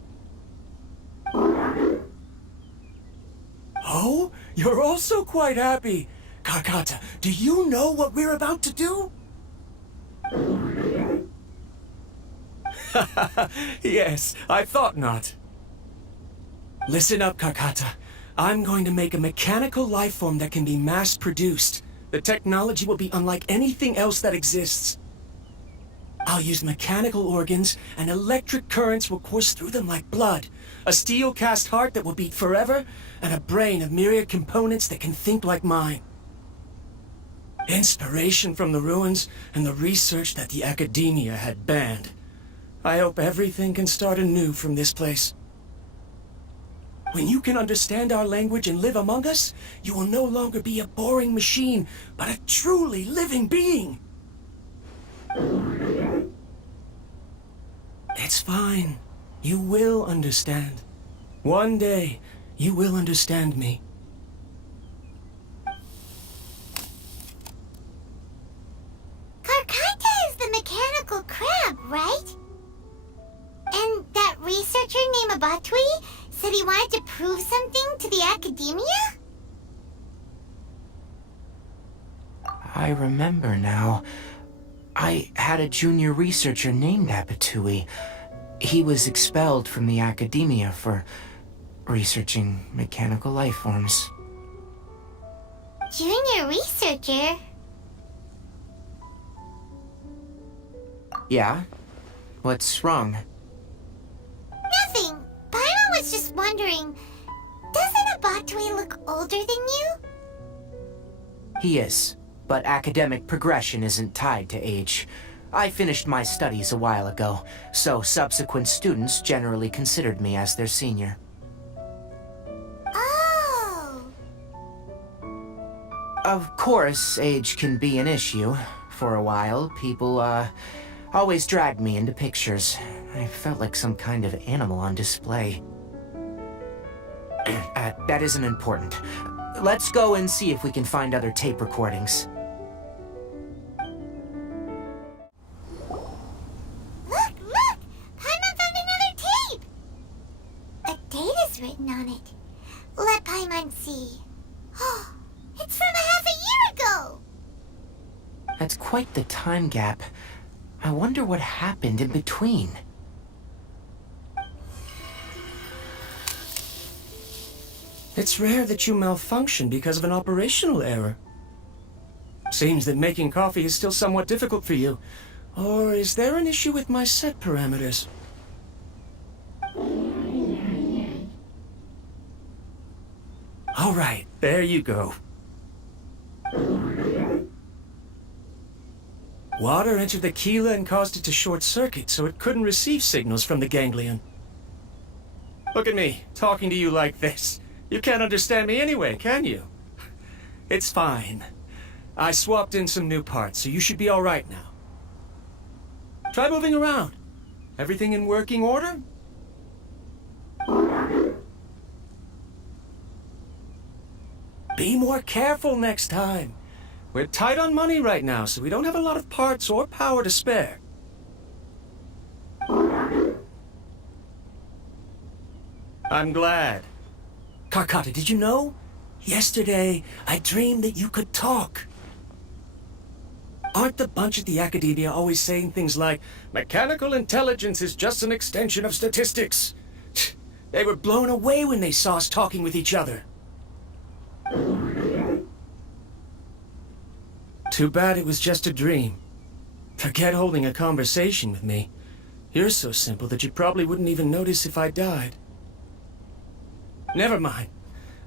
Oh, you're also quite happy. Kakata, do you know what we're about to do? Yes, I thought not. Listen up, Karkata. I'm going to make a mechanical life form that can be mass-produced. The technology will be unlike anything else that exists. I'll use mechanical organs, and electric currents will course through them like blood. A steel-cast heart that will beat forever, and a brain of myriad components that can think like mine. Inspiration from the ruins and the research that the academia had banned. I hope everything can start anew from this place. When you can understand our language and live among us, you will no longer be a boring machine, but a truly living being. It's fine. You will understand. One day, you will understand me. Karkata is the mechanical crab, right? And that researcher named Abatui said he wanted to prove something to the academia? I remember now. I had a junior researcher named Abatui. He was expelled from the academia for researching mechanical life forms. Junior researcher? Yeah? What's wrong? Nothing. Paimon was just wondering, doesn't Abatui look older than you? He is, but academic progression isn't tied to age. I finished my studies a while ago, so subsequent students generally considered me as their senior. Oh. Of course, age can be an issue. For a while, people, always dragged me into pictures. I felt like some kind of animal on display. That isn't important. Let's go and see if we can find other tape recordings. Look! Paimon found another tape! A date is written on it. Let Paimon see. Oh, it's from a half a year ago! That's quite the time gap. I wonder what happened in between. It's rare that you malfunction because of an operational error. Seems that making coffee is still somewhat difficult for you. Or is there an issue with my set parameters? All right, there you go. Water entered the Keela and caused it to short-circuit, so it couldn't receive signals from the ganglion. Look at me, talking to you like this. You can't understand me anyway, can you? It's fine. I swapped in some new parts, so you should be all right now. Try moving around. Everything in working order? Be more careful next time. We're tight on money right now, so we don't have a lot of parts or power to spare. I'm glad. Karkata, did you know? Yesterday, I dreamed that you could talk. Aren't the bunch at the academia always saying things like, mechanical intelligence is just an extension of statistics? They were blown away when they saw us talking with each other. Too bad it was just a dream. Forget holding a conversation with me. You're so simple that you probably wouldn't even notice if I died. Never mind.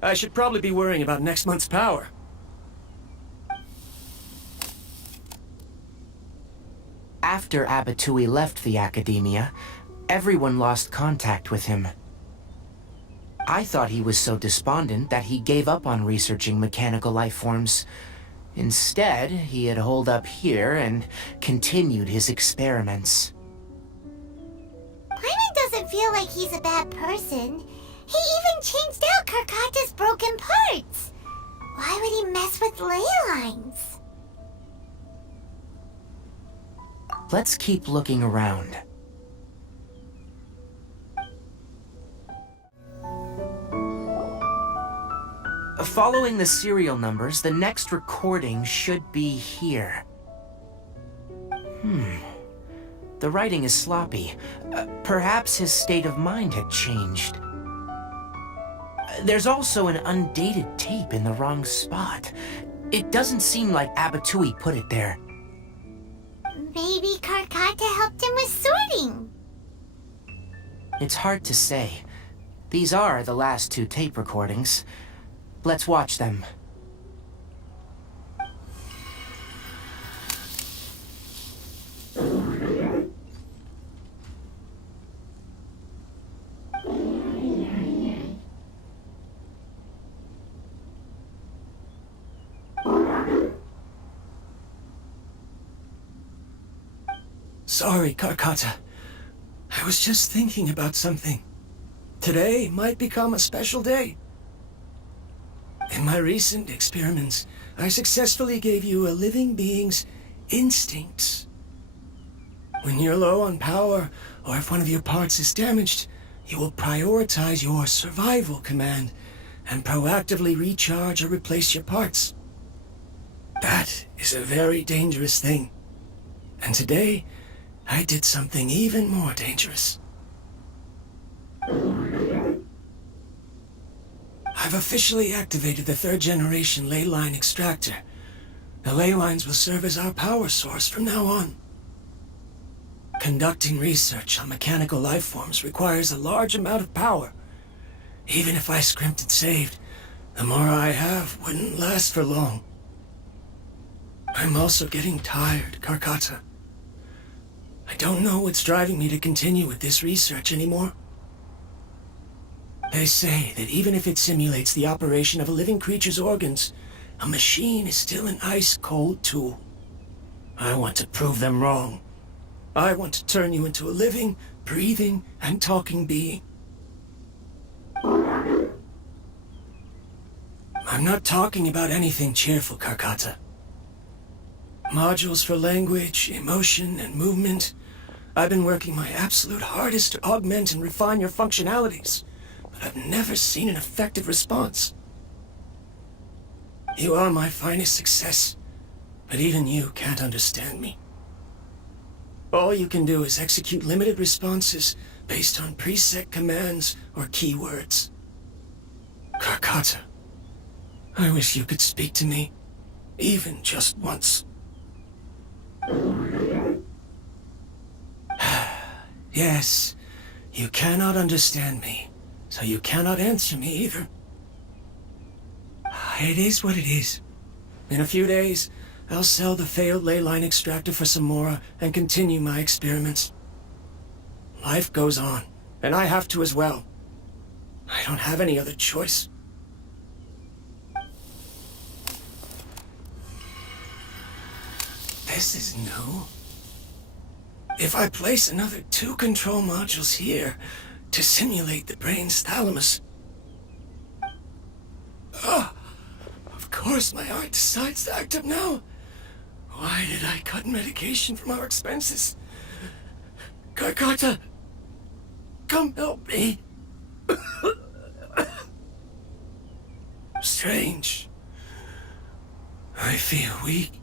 I should probably be worrying about next month's power. After Abatui left the academia, everyone lost contact with him. I thought he was so despondent that he gave up on researching mechanical life forms. Instead, he had holed up here and continued his experiments. Paimon doesn't feel like he's a bad person. He even changed out Karkata's broken parts. Why would he mess with ley lines? Let's keep looking around. Following the serial numbers, the next recording should be here. The writing is sloppy. Perhaps his state of mind had changed. There's also an undated tape in the wrong spot. It doesn't seem like Abatui put it there. Maybe Karkata helped him with sorting. It's hard to say. These are the last 2 tape recordings. Let's watch them. Sorry, Karkata. I was just thinking about something. Today might become a special day. In my recent experiments, I successfully gave you a living being's instincts. When you're low on power, or if one of your parts is damaged, you will prioritize your survival command and proactively recharge or replace your parts. That is a very dangerous thing. And today, I did something even more dangerous. I've officially activated the 3rd generation ley line extractor. The ley lines will serve as our power source from now on. Conducting research on mechanical life forms requires a large amount of power. Even if I scrimped and saved, the more I have wouldn't last for long. I'm also getting tired, Karkata. I don't know what's driving me to continue with this research anymore. They say that even if it simulates the operation of a living creature's organs, a machine is still an ice-cold tool. I want to prove them wrong. I want to turn you into a living, breathing, and talking being. I'm not talking about anything cheerful, Karkata. Modules for language, emotion, and movement. I've been working my absolute hardest to augment and refine your functionalities, but I've never seen an effective response. You are my finest success, but even you can't understand me. All you can do is execute limited responses based on preset commands or keywords. Karkata, I wish you could speak to me, even just once. Yes, you cannot understand me, so you cannot answer me either. It is what it is. In a few days, I'll sell the failed ley line extractor for some more and continue my experiments. Life goes on, and I have to as well. I don't have any other choice. This is new. If I place another 2 control modules here to simulate the brain's thalamus... Of course my heart decides to act up now. Why did I cut medication from our expenses? Karkata, come help me. Strange. I feel weak.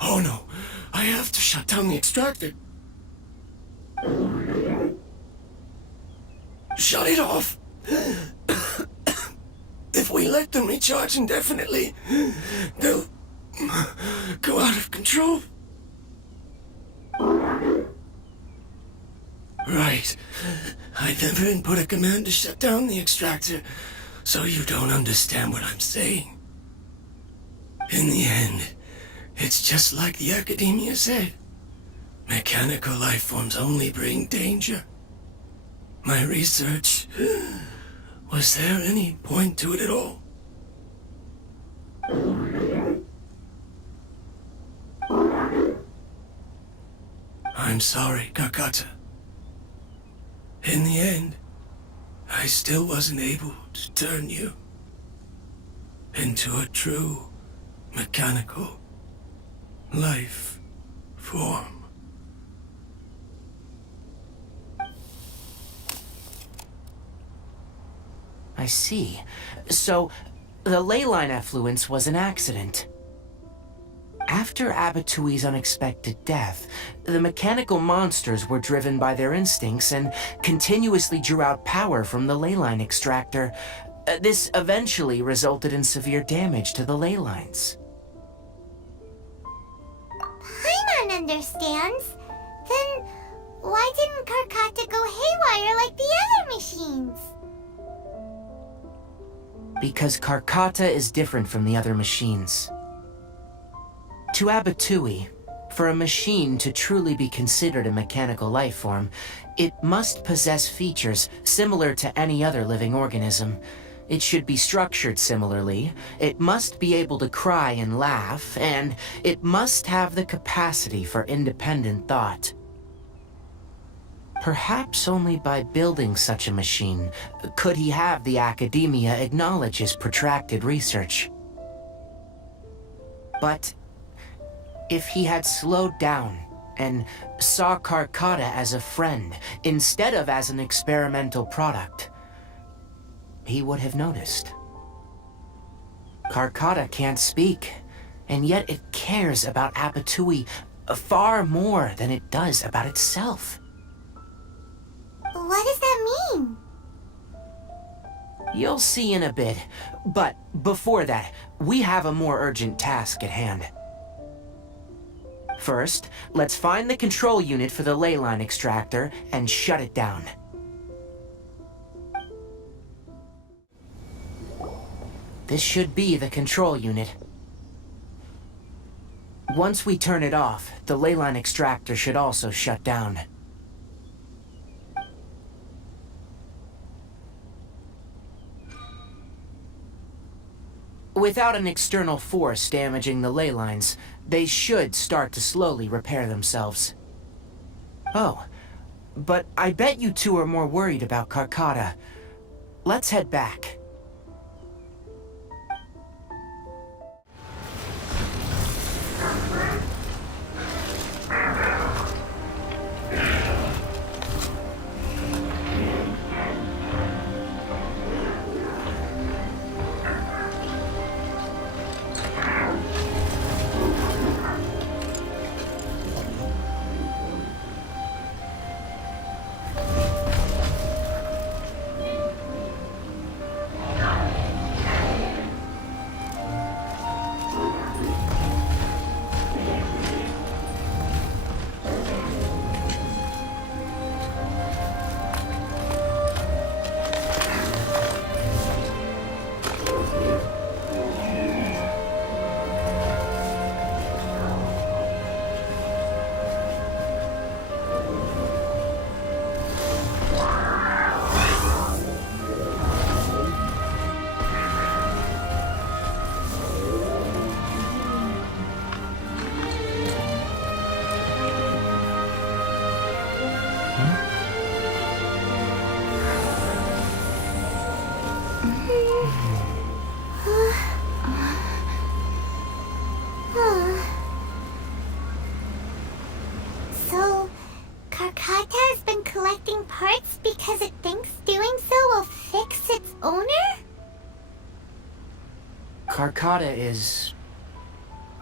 Oh no, I have to shut down the extractor. Shut it off. If we let them recharge indefinitely, they'll go out of control. Right. I never input a command to shut down the extractor, so you don't understand what I'm saying. In the end, it's just like the academia said. Mechanical life forms only bring danger. My research... Was there any point to it at all? I'm sorry, Karkata. In the end, I still wasn't able to turn you into a true mechanical life form. I see. So, the ley line effluence was an accident. After Abatui's unexpected death, the mechanical monsters were driven by their instincts and continuously drew out power from the ley line extractor. This eventually resulted in severe damage to the ley lines. Paimon understands. Then why didn't Karkata go haywire like the other machines? Because Karkata is different from the other machines. To Abatui, for a machine to truly be considered a mechanical life form, it must possess features similar to any other living organism. It should be structured similarly, it must be able to cry and laugh, and it must have the capacity for independent thought. Perhaps only by building such a machine could he have the academia acknowledge his protracted research. But if he had slowed down and saw Karkata as a friend instead of as an experimental product, he would have noticed. Karkata can't speak, and yet it cares about Abatui far more than it does about itself. What does that mean? You'll see in a bit, but before that, we have a more urgent task at hand. First, let's find the control unit for the ley line extractor and shut it down. This should be the control unit. Once we turn it off, the ley line extractor should also shut down. Without an external force damaging the ley lines, they should start to slowly repair themselves. Oh, but I bet you two are more worried about Karkata. Let's head back. So, Karkata has been collecting parts because it thinks doing so will fix its owner? Karkata is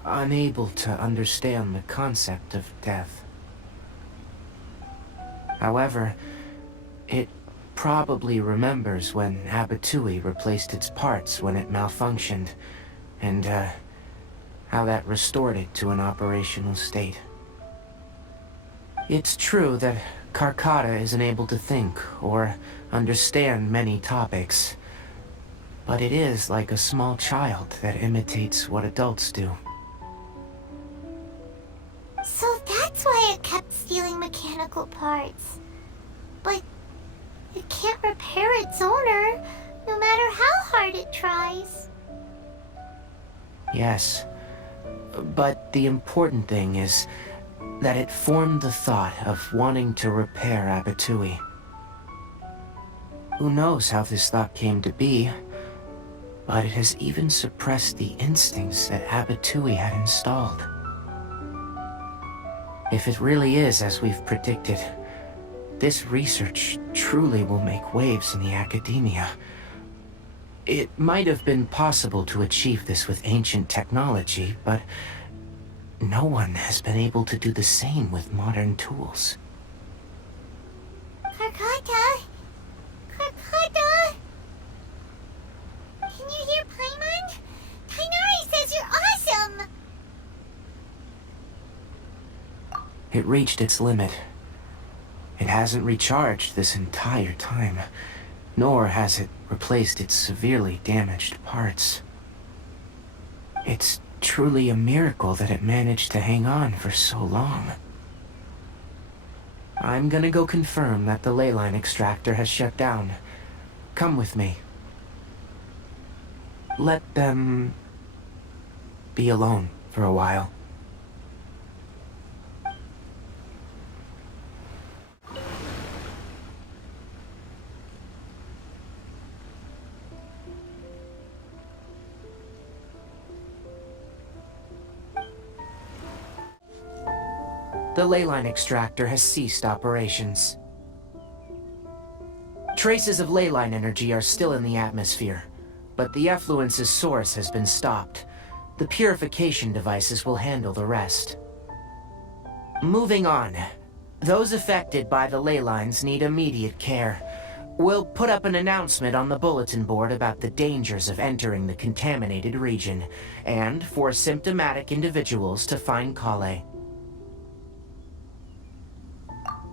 unable to understand the concept of death. However, it probably remembers when Abatui replaced its parts when it malfunctioned, and how that restored it to an operational state. It's true that Karkata isn't able to think or understand many topics, but it is like a small child that imitates what adults do. So that's why it kept stealing mechanical parts. But it can't repair its owner, no matter how hard it tries. Yes, but the important thing is that it formed the thought of wanting to repair Abatui. Who knows how this thought came to be, but it has even suppressed the instincts that Abatui had installed. If it really is as we've predicted, this research truly will make waves in the academia. It might have been possible to achieve this with ancient technology, but no one has been able to do the same with modern tools. Karkata? Karkata? Can you hear Paimon? Tighnari says you're awesome! It reached its limit. It hasn't recharged this entire time, nor has it replaced its severely damaged parts. It's truly a miracle that it managed to hang on for so long. I'm gonna go confirm that the leyline extractor has shut down. Come with me. Let them be alone for a while. The leyline extractor has ceased operations. Traces of leyline energy are still in the atmosphere, but the effluence's source has been stopped. The purification devices will handle the rest. Moving on. Those affected by the ley lines need immediate care. We'll put up an announcement on the bulletin board about the dangers of entering the contaminated region, and for symptomatic individuals to find Kale.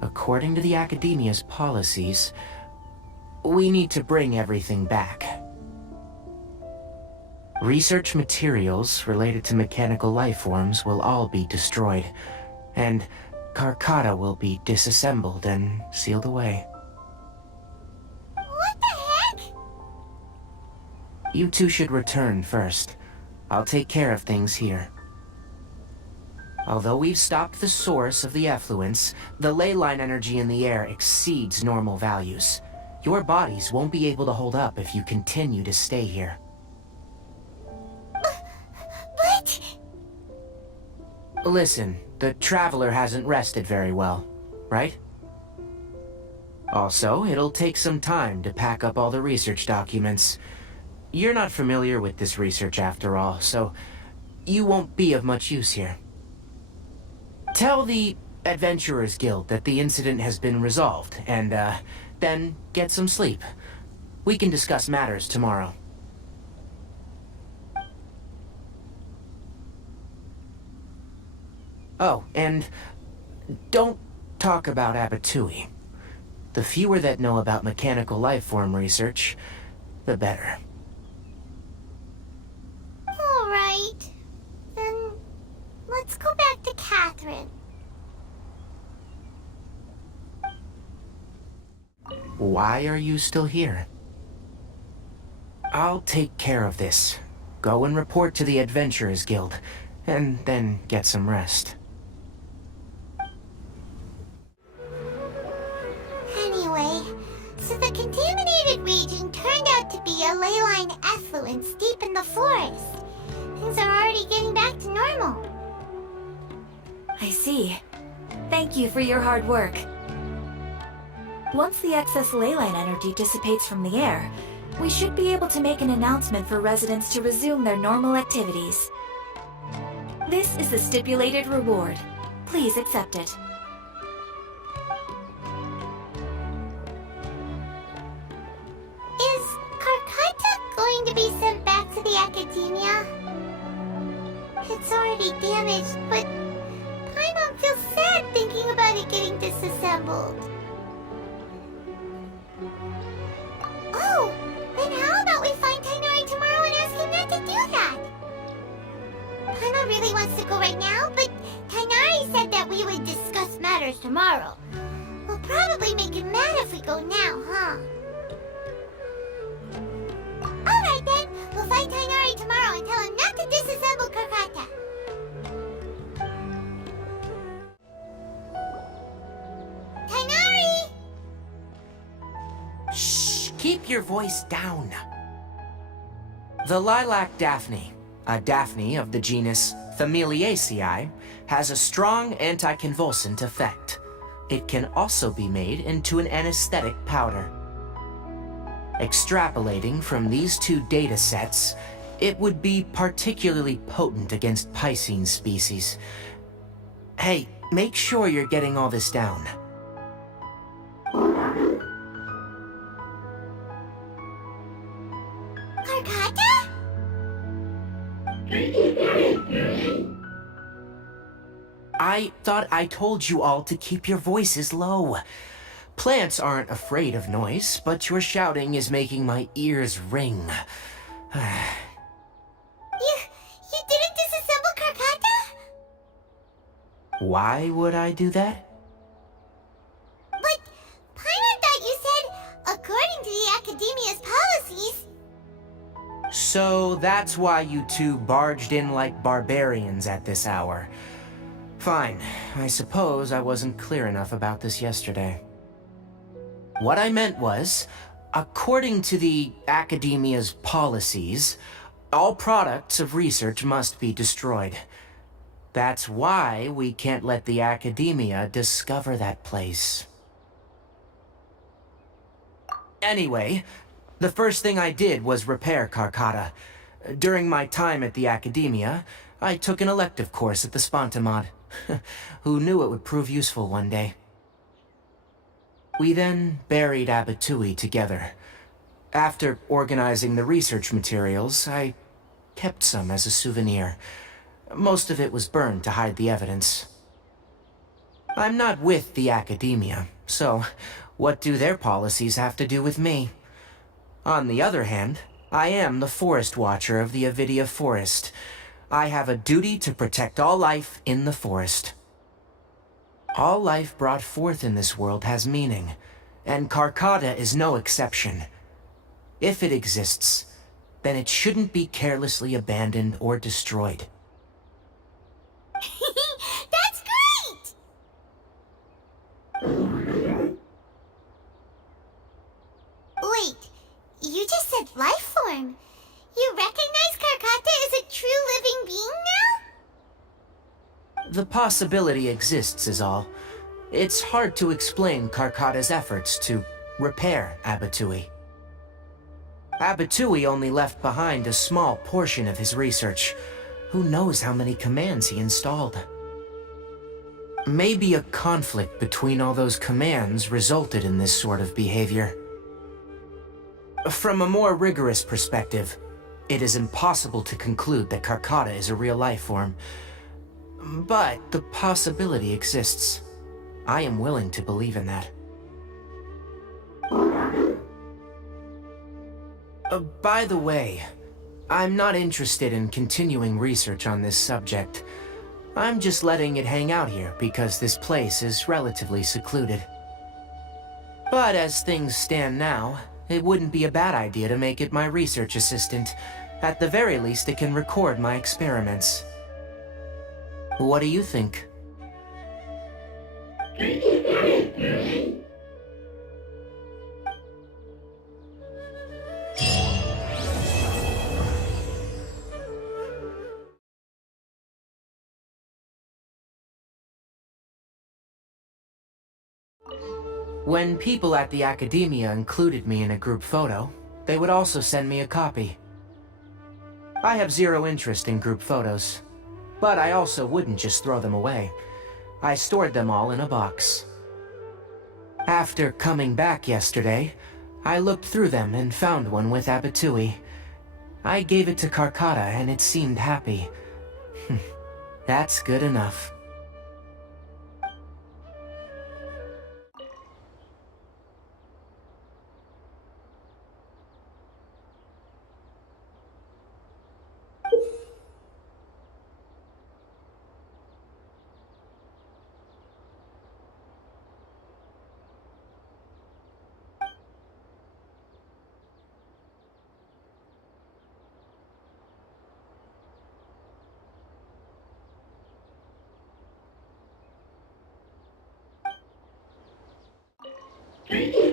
According to the Academia's policies, we need to bring everything back. Research materials related to mechanical life forms will all be destroyed, and Karkata will be disassembled and sealed away. What the heck? You two should return first. I'll take care of things here. Although we've stopped the source of the effluence, the ley line energy in the air exceeds normal values. Your bodies won't be able to hold up if you continue to stay here. But... Listen, the Traveler hasn't rested very well, right? Also, it'll take some time to pack up all the research documents. You're not familiar with this research after all, so you won't be of much use here. Tell the Adventurers Guild that the incident has been resolved, and, then get some sleep. We can discuss matters tomorrow. Oh, and don't talk about Abatui. The fewer that know about mechanical lifeform research, the better. Alright. Then... let's go back to Catherine. Why are you still here? I'll take care of this. Go and report to the Adventurers Guild, and then get some rest. Anyway, so the contaminated region turned out to be a ley line effluence deep in the forest. Things are already getting back to normal. I see. Thank you for your hard work. Once the excess ley line energy dissipates from the air, we should be able to make an announcement for residents to resume their normal activities. This is the stipulated reward. Please accept it. Is Karkata going to be sent back to the Academia? It's already damaged, but Paimon feels sad thinking about it getting disassembled. Oh, then how about we find Tighnari tomorrow and ask him not to do that? Paimon really wants to go right now, but Tighnari said that we would discuss matters tomorrow. We'll probably make him mad if we go now, huh? Alright then, we'll find Tighnari tomorrow and tell him not to disassemble Karkata. Tighnari! Shh! Keep your voice down. The lilac daphne, a daphne of the genus Familiaceae, has a strong anticonvulsant effect. It can also be made into an anesthetic powder. Extrapolating from these two data sets, It would be particularly potent against Piscine species. Hey, make sure you're getting all this down. Karkata? I thought I told you all to keep your voices low. Plants aren't afraid of noise, but your shouting is making my ears ring. You didn't disassemble Karkata? Why would I do that? But Paimon thought you said, according to the Academia's policies. So that's why you two barged in like barbarians at this hour. Fine, I suppose I wasn't clear enough about this yesterday. What I meant was, according to the Academia's policies, all products of research must be destroyed. That's why we can't let the Academia discover that place. Anyway, the first thing I did was repair Karkata. During my time at the Academia, I took an elective course at the Spontamod. Who knew it would prove useful one day? We then buried Abatui together. After organizing the research materials, I kept some as a souvenir. Most of it was burned to hide the evidence. I'm not with the Academia, so what do their policies have to do with me? On the other hand, I am the Forest Watcher of the Avidia Forest. I have a duty to protect all life in the forest. All life brought forth in this world has meaning, and Karkata is no exception. If it exists, then it shouldn't be carelessly abandoned or destroyed. That's great! Wait, you just said life form. You recognize Karkata as a true living being now? The possibility exists is all. It's hard to explain Karkata's efforts to repair Abatui. Abatui only left behind a small portion of his research. Who knows how many commands he installed? Maybe a conflict between all those commands resulted in this sort of behavior. From a more rigorous perspective, it is impossible to conclude that Karkata is a real life form. But the possibility exists. I am willing to believe in that. By the way, I'm not interested in continuing research on this subject. I'm just letting it hang out here because this place is relatively secluded. But as things stand now, it wouldn't be a bad idea to make it my research assistant. At the very least, it can record my experiments. What do you think? When people at the Academia included me in a group photo, they would also send me a copy. I have zero interest in group photos, but I also wouldn't just throw them away. I stored them all in a box. After coming back yesterday, I looked through them and found one with Abatui. I gave it to Karkata and it seemed happy. That's good enough. Thank you.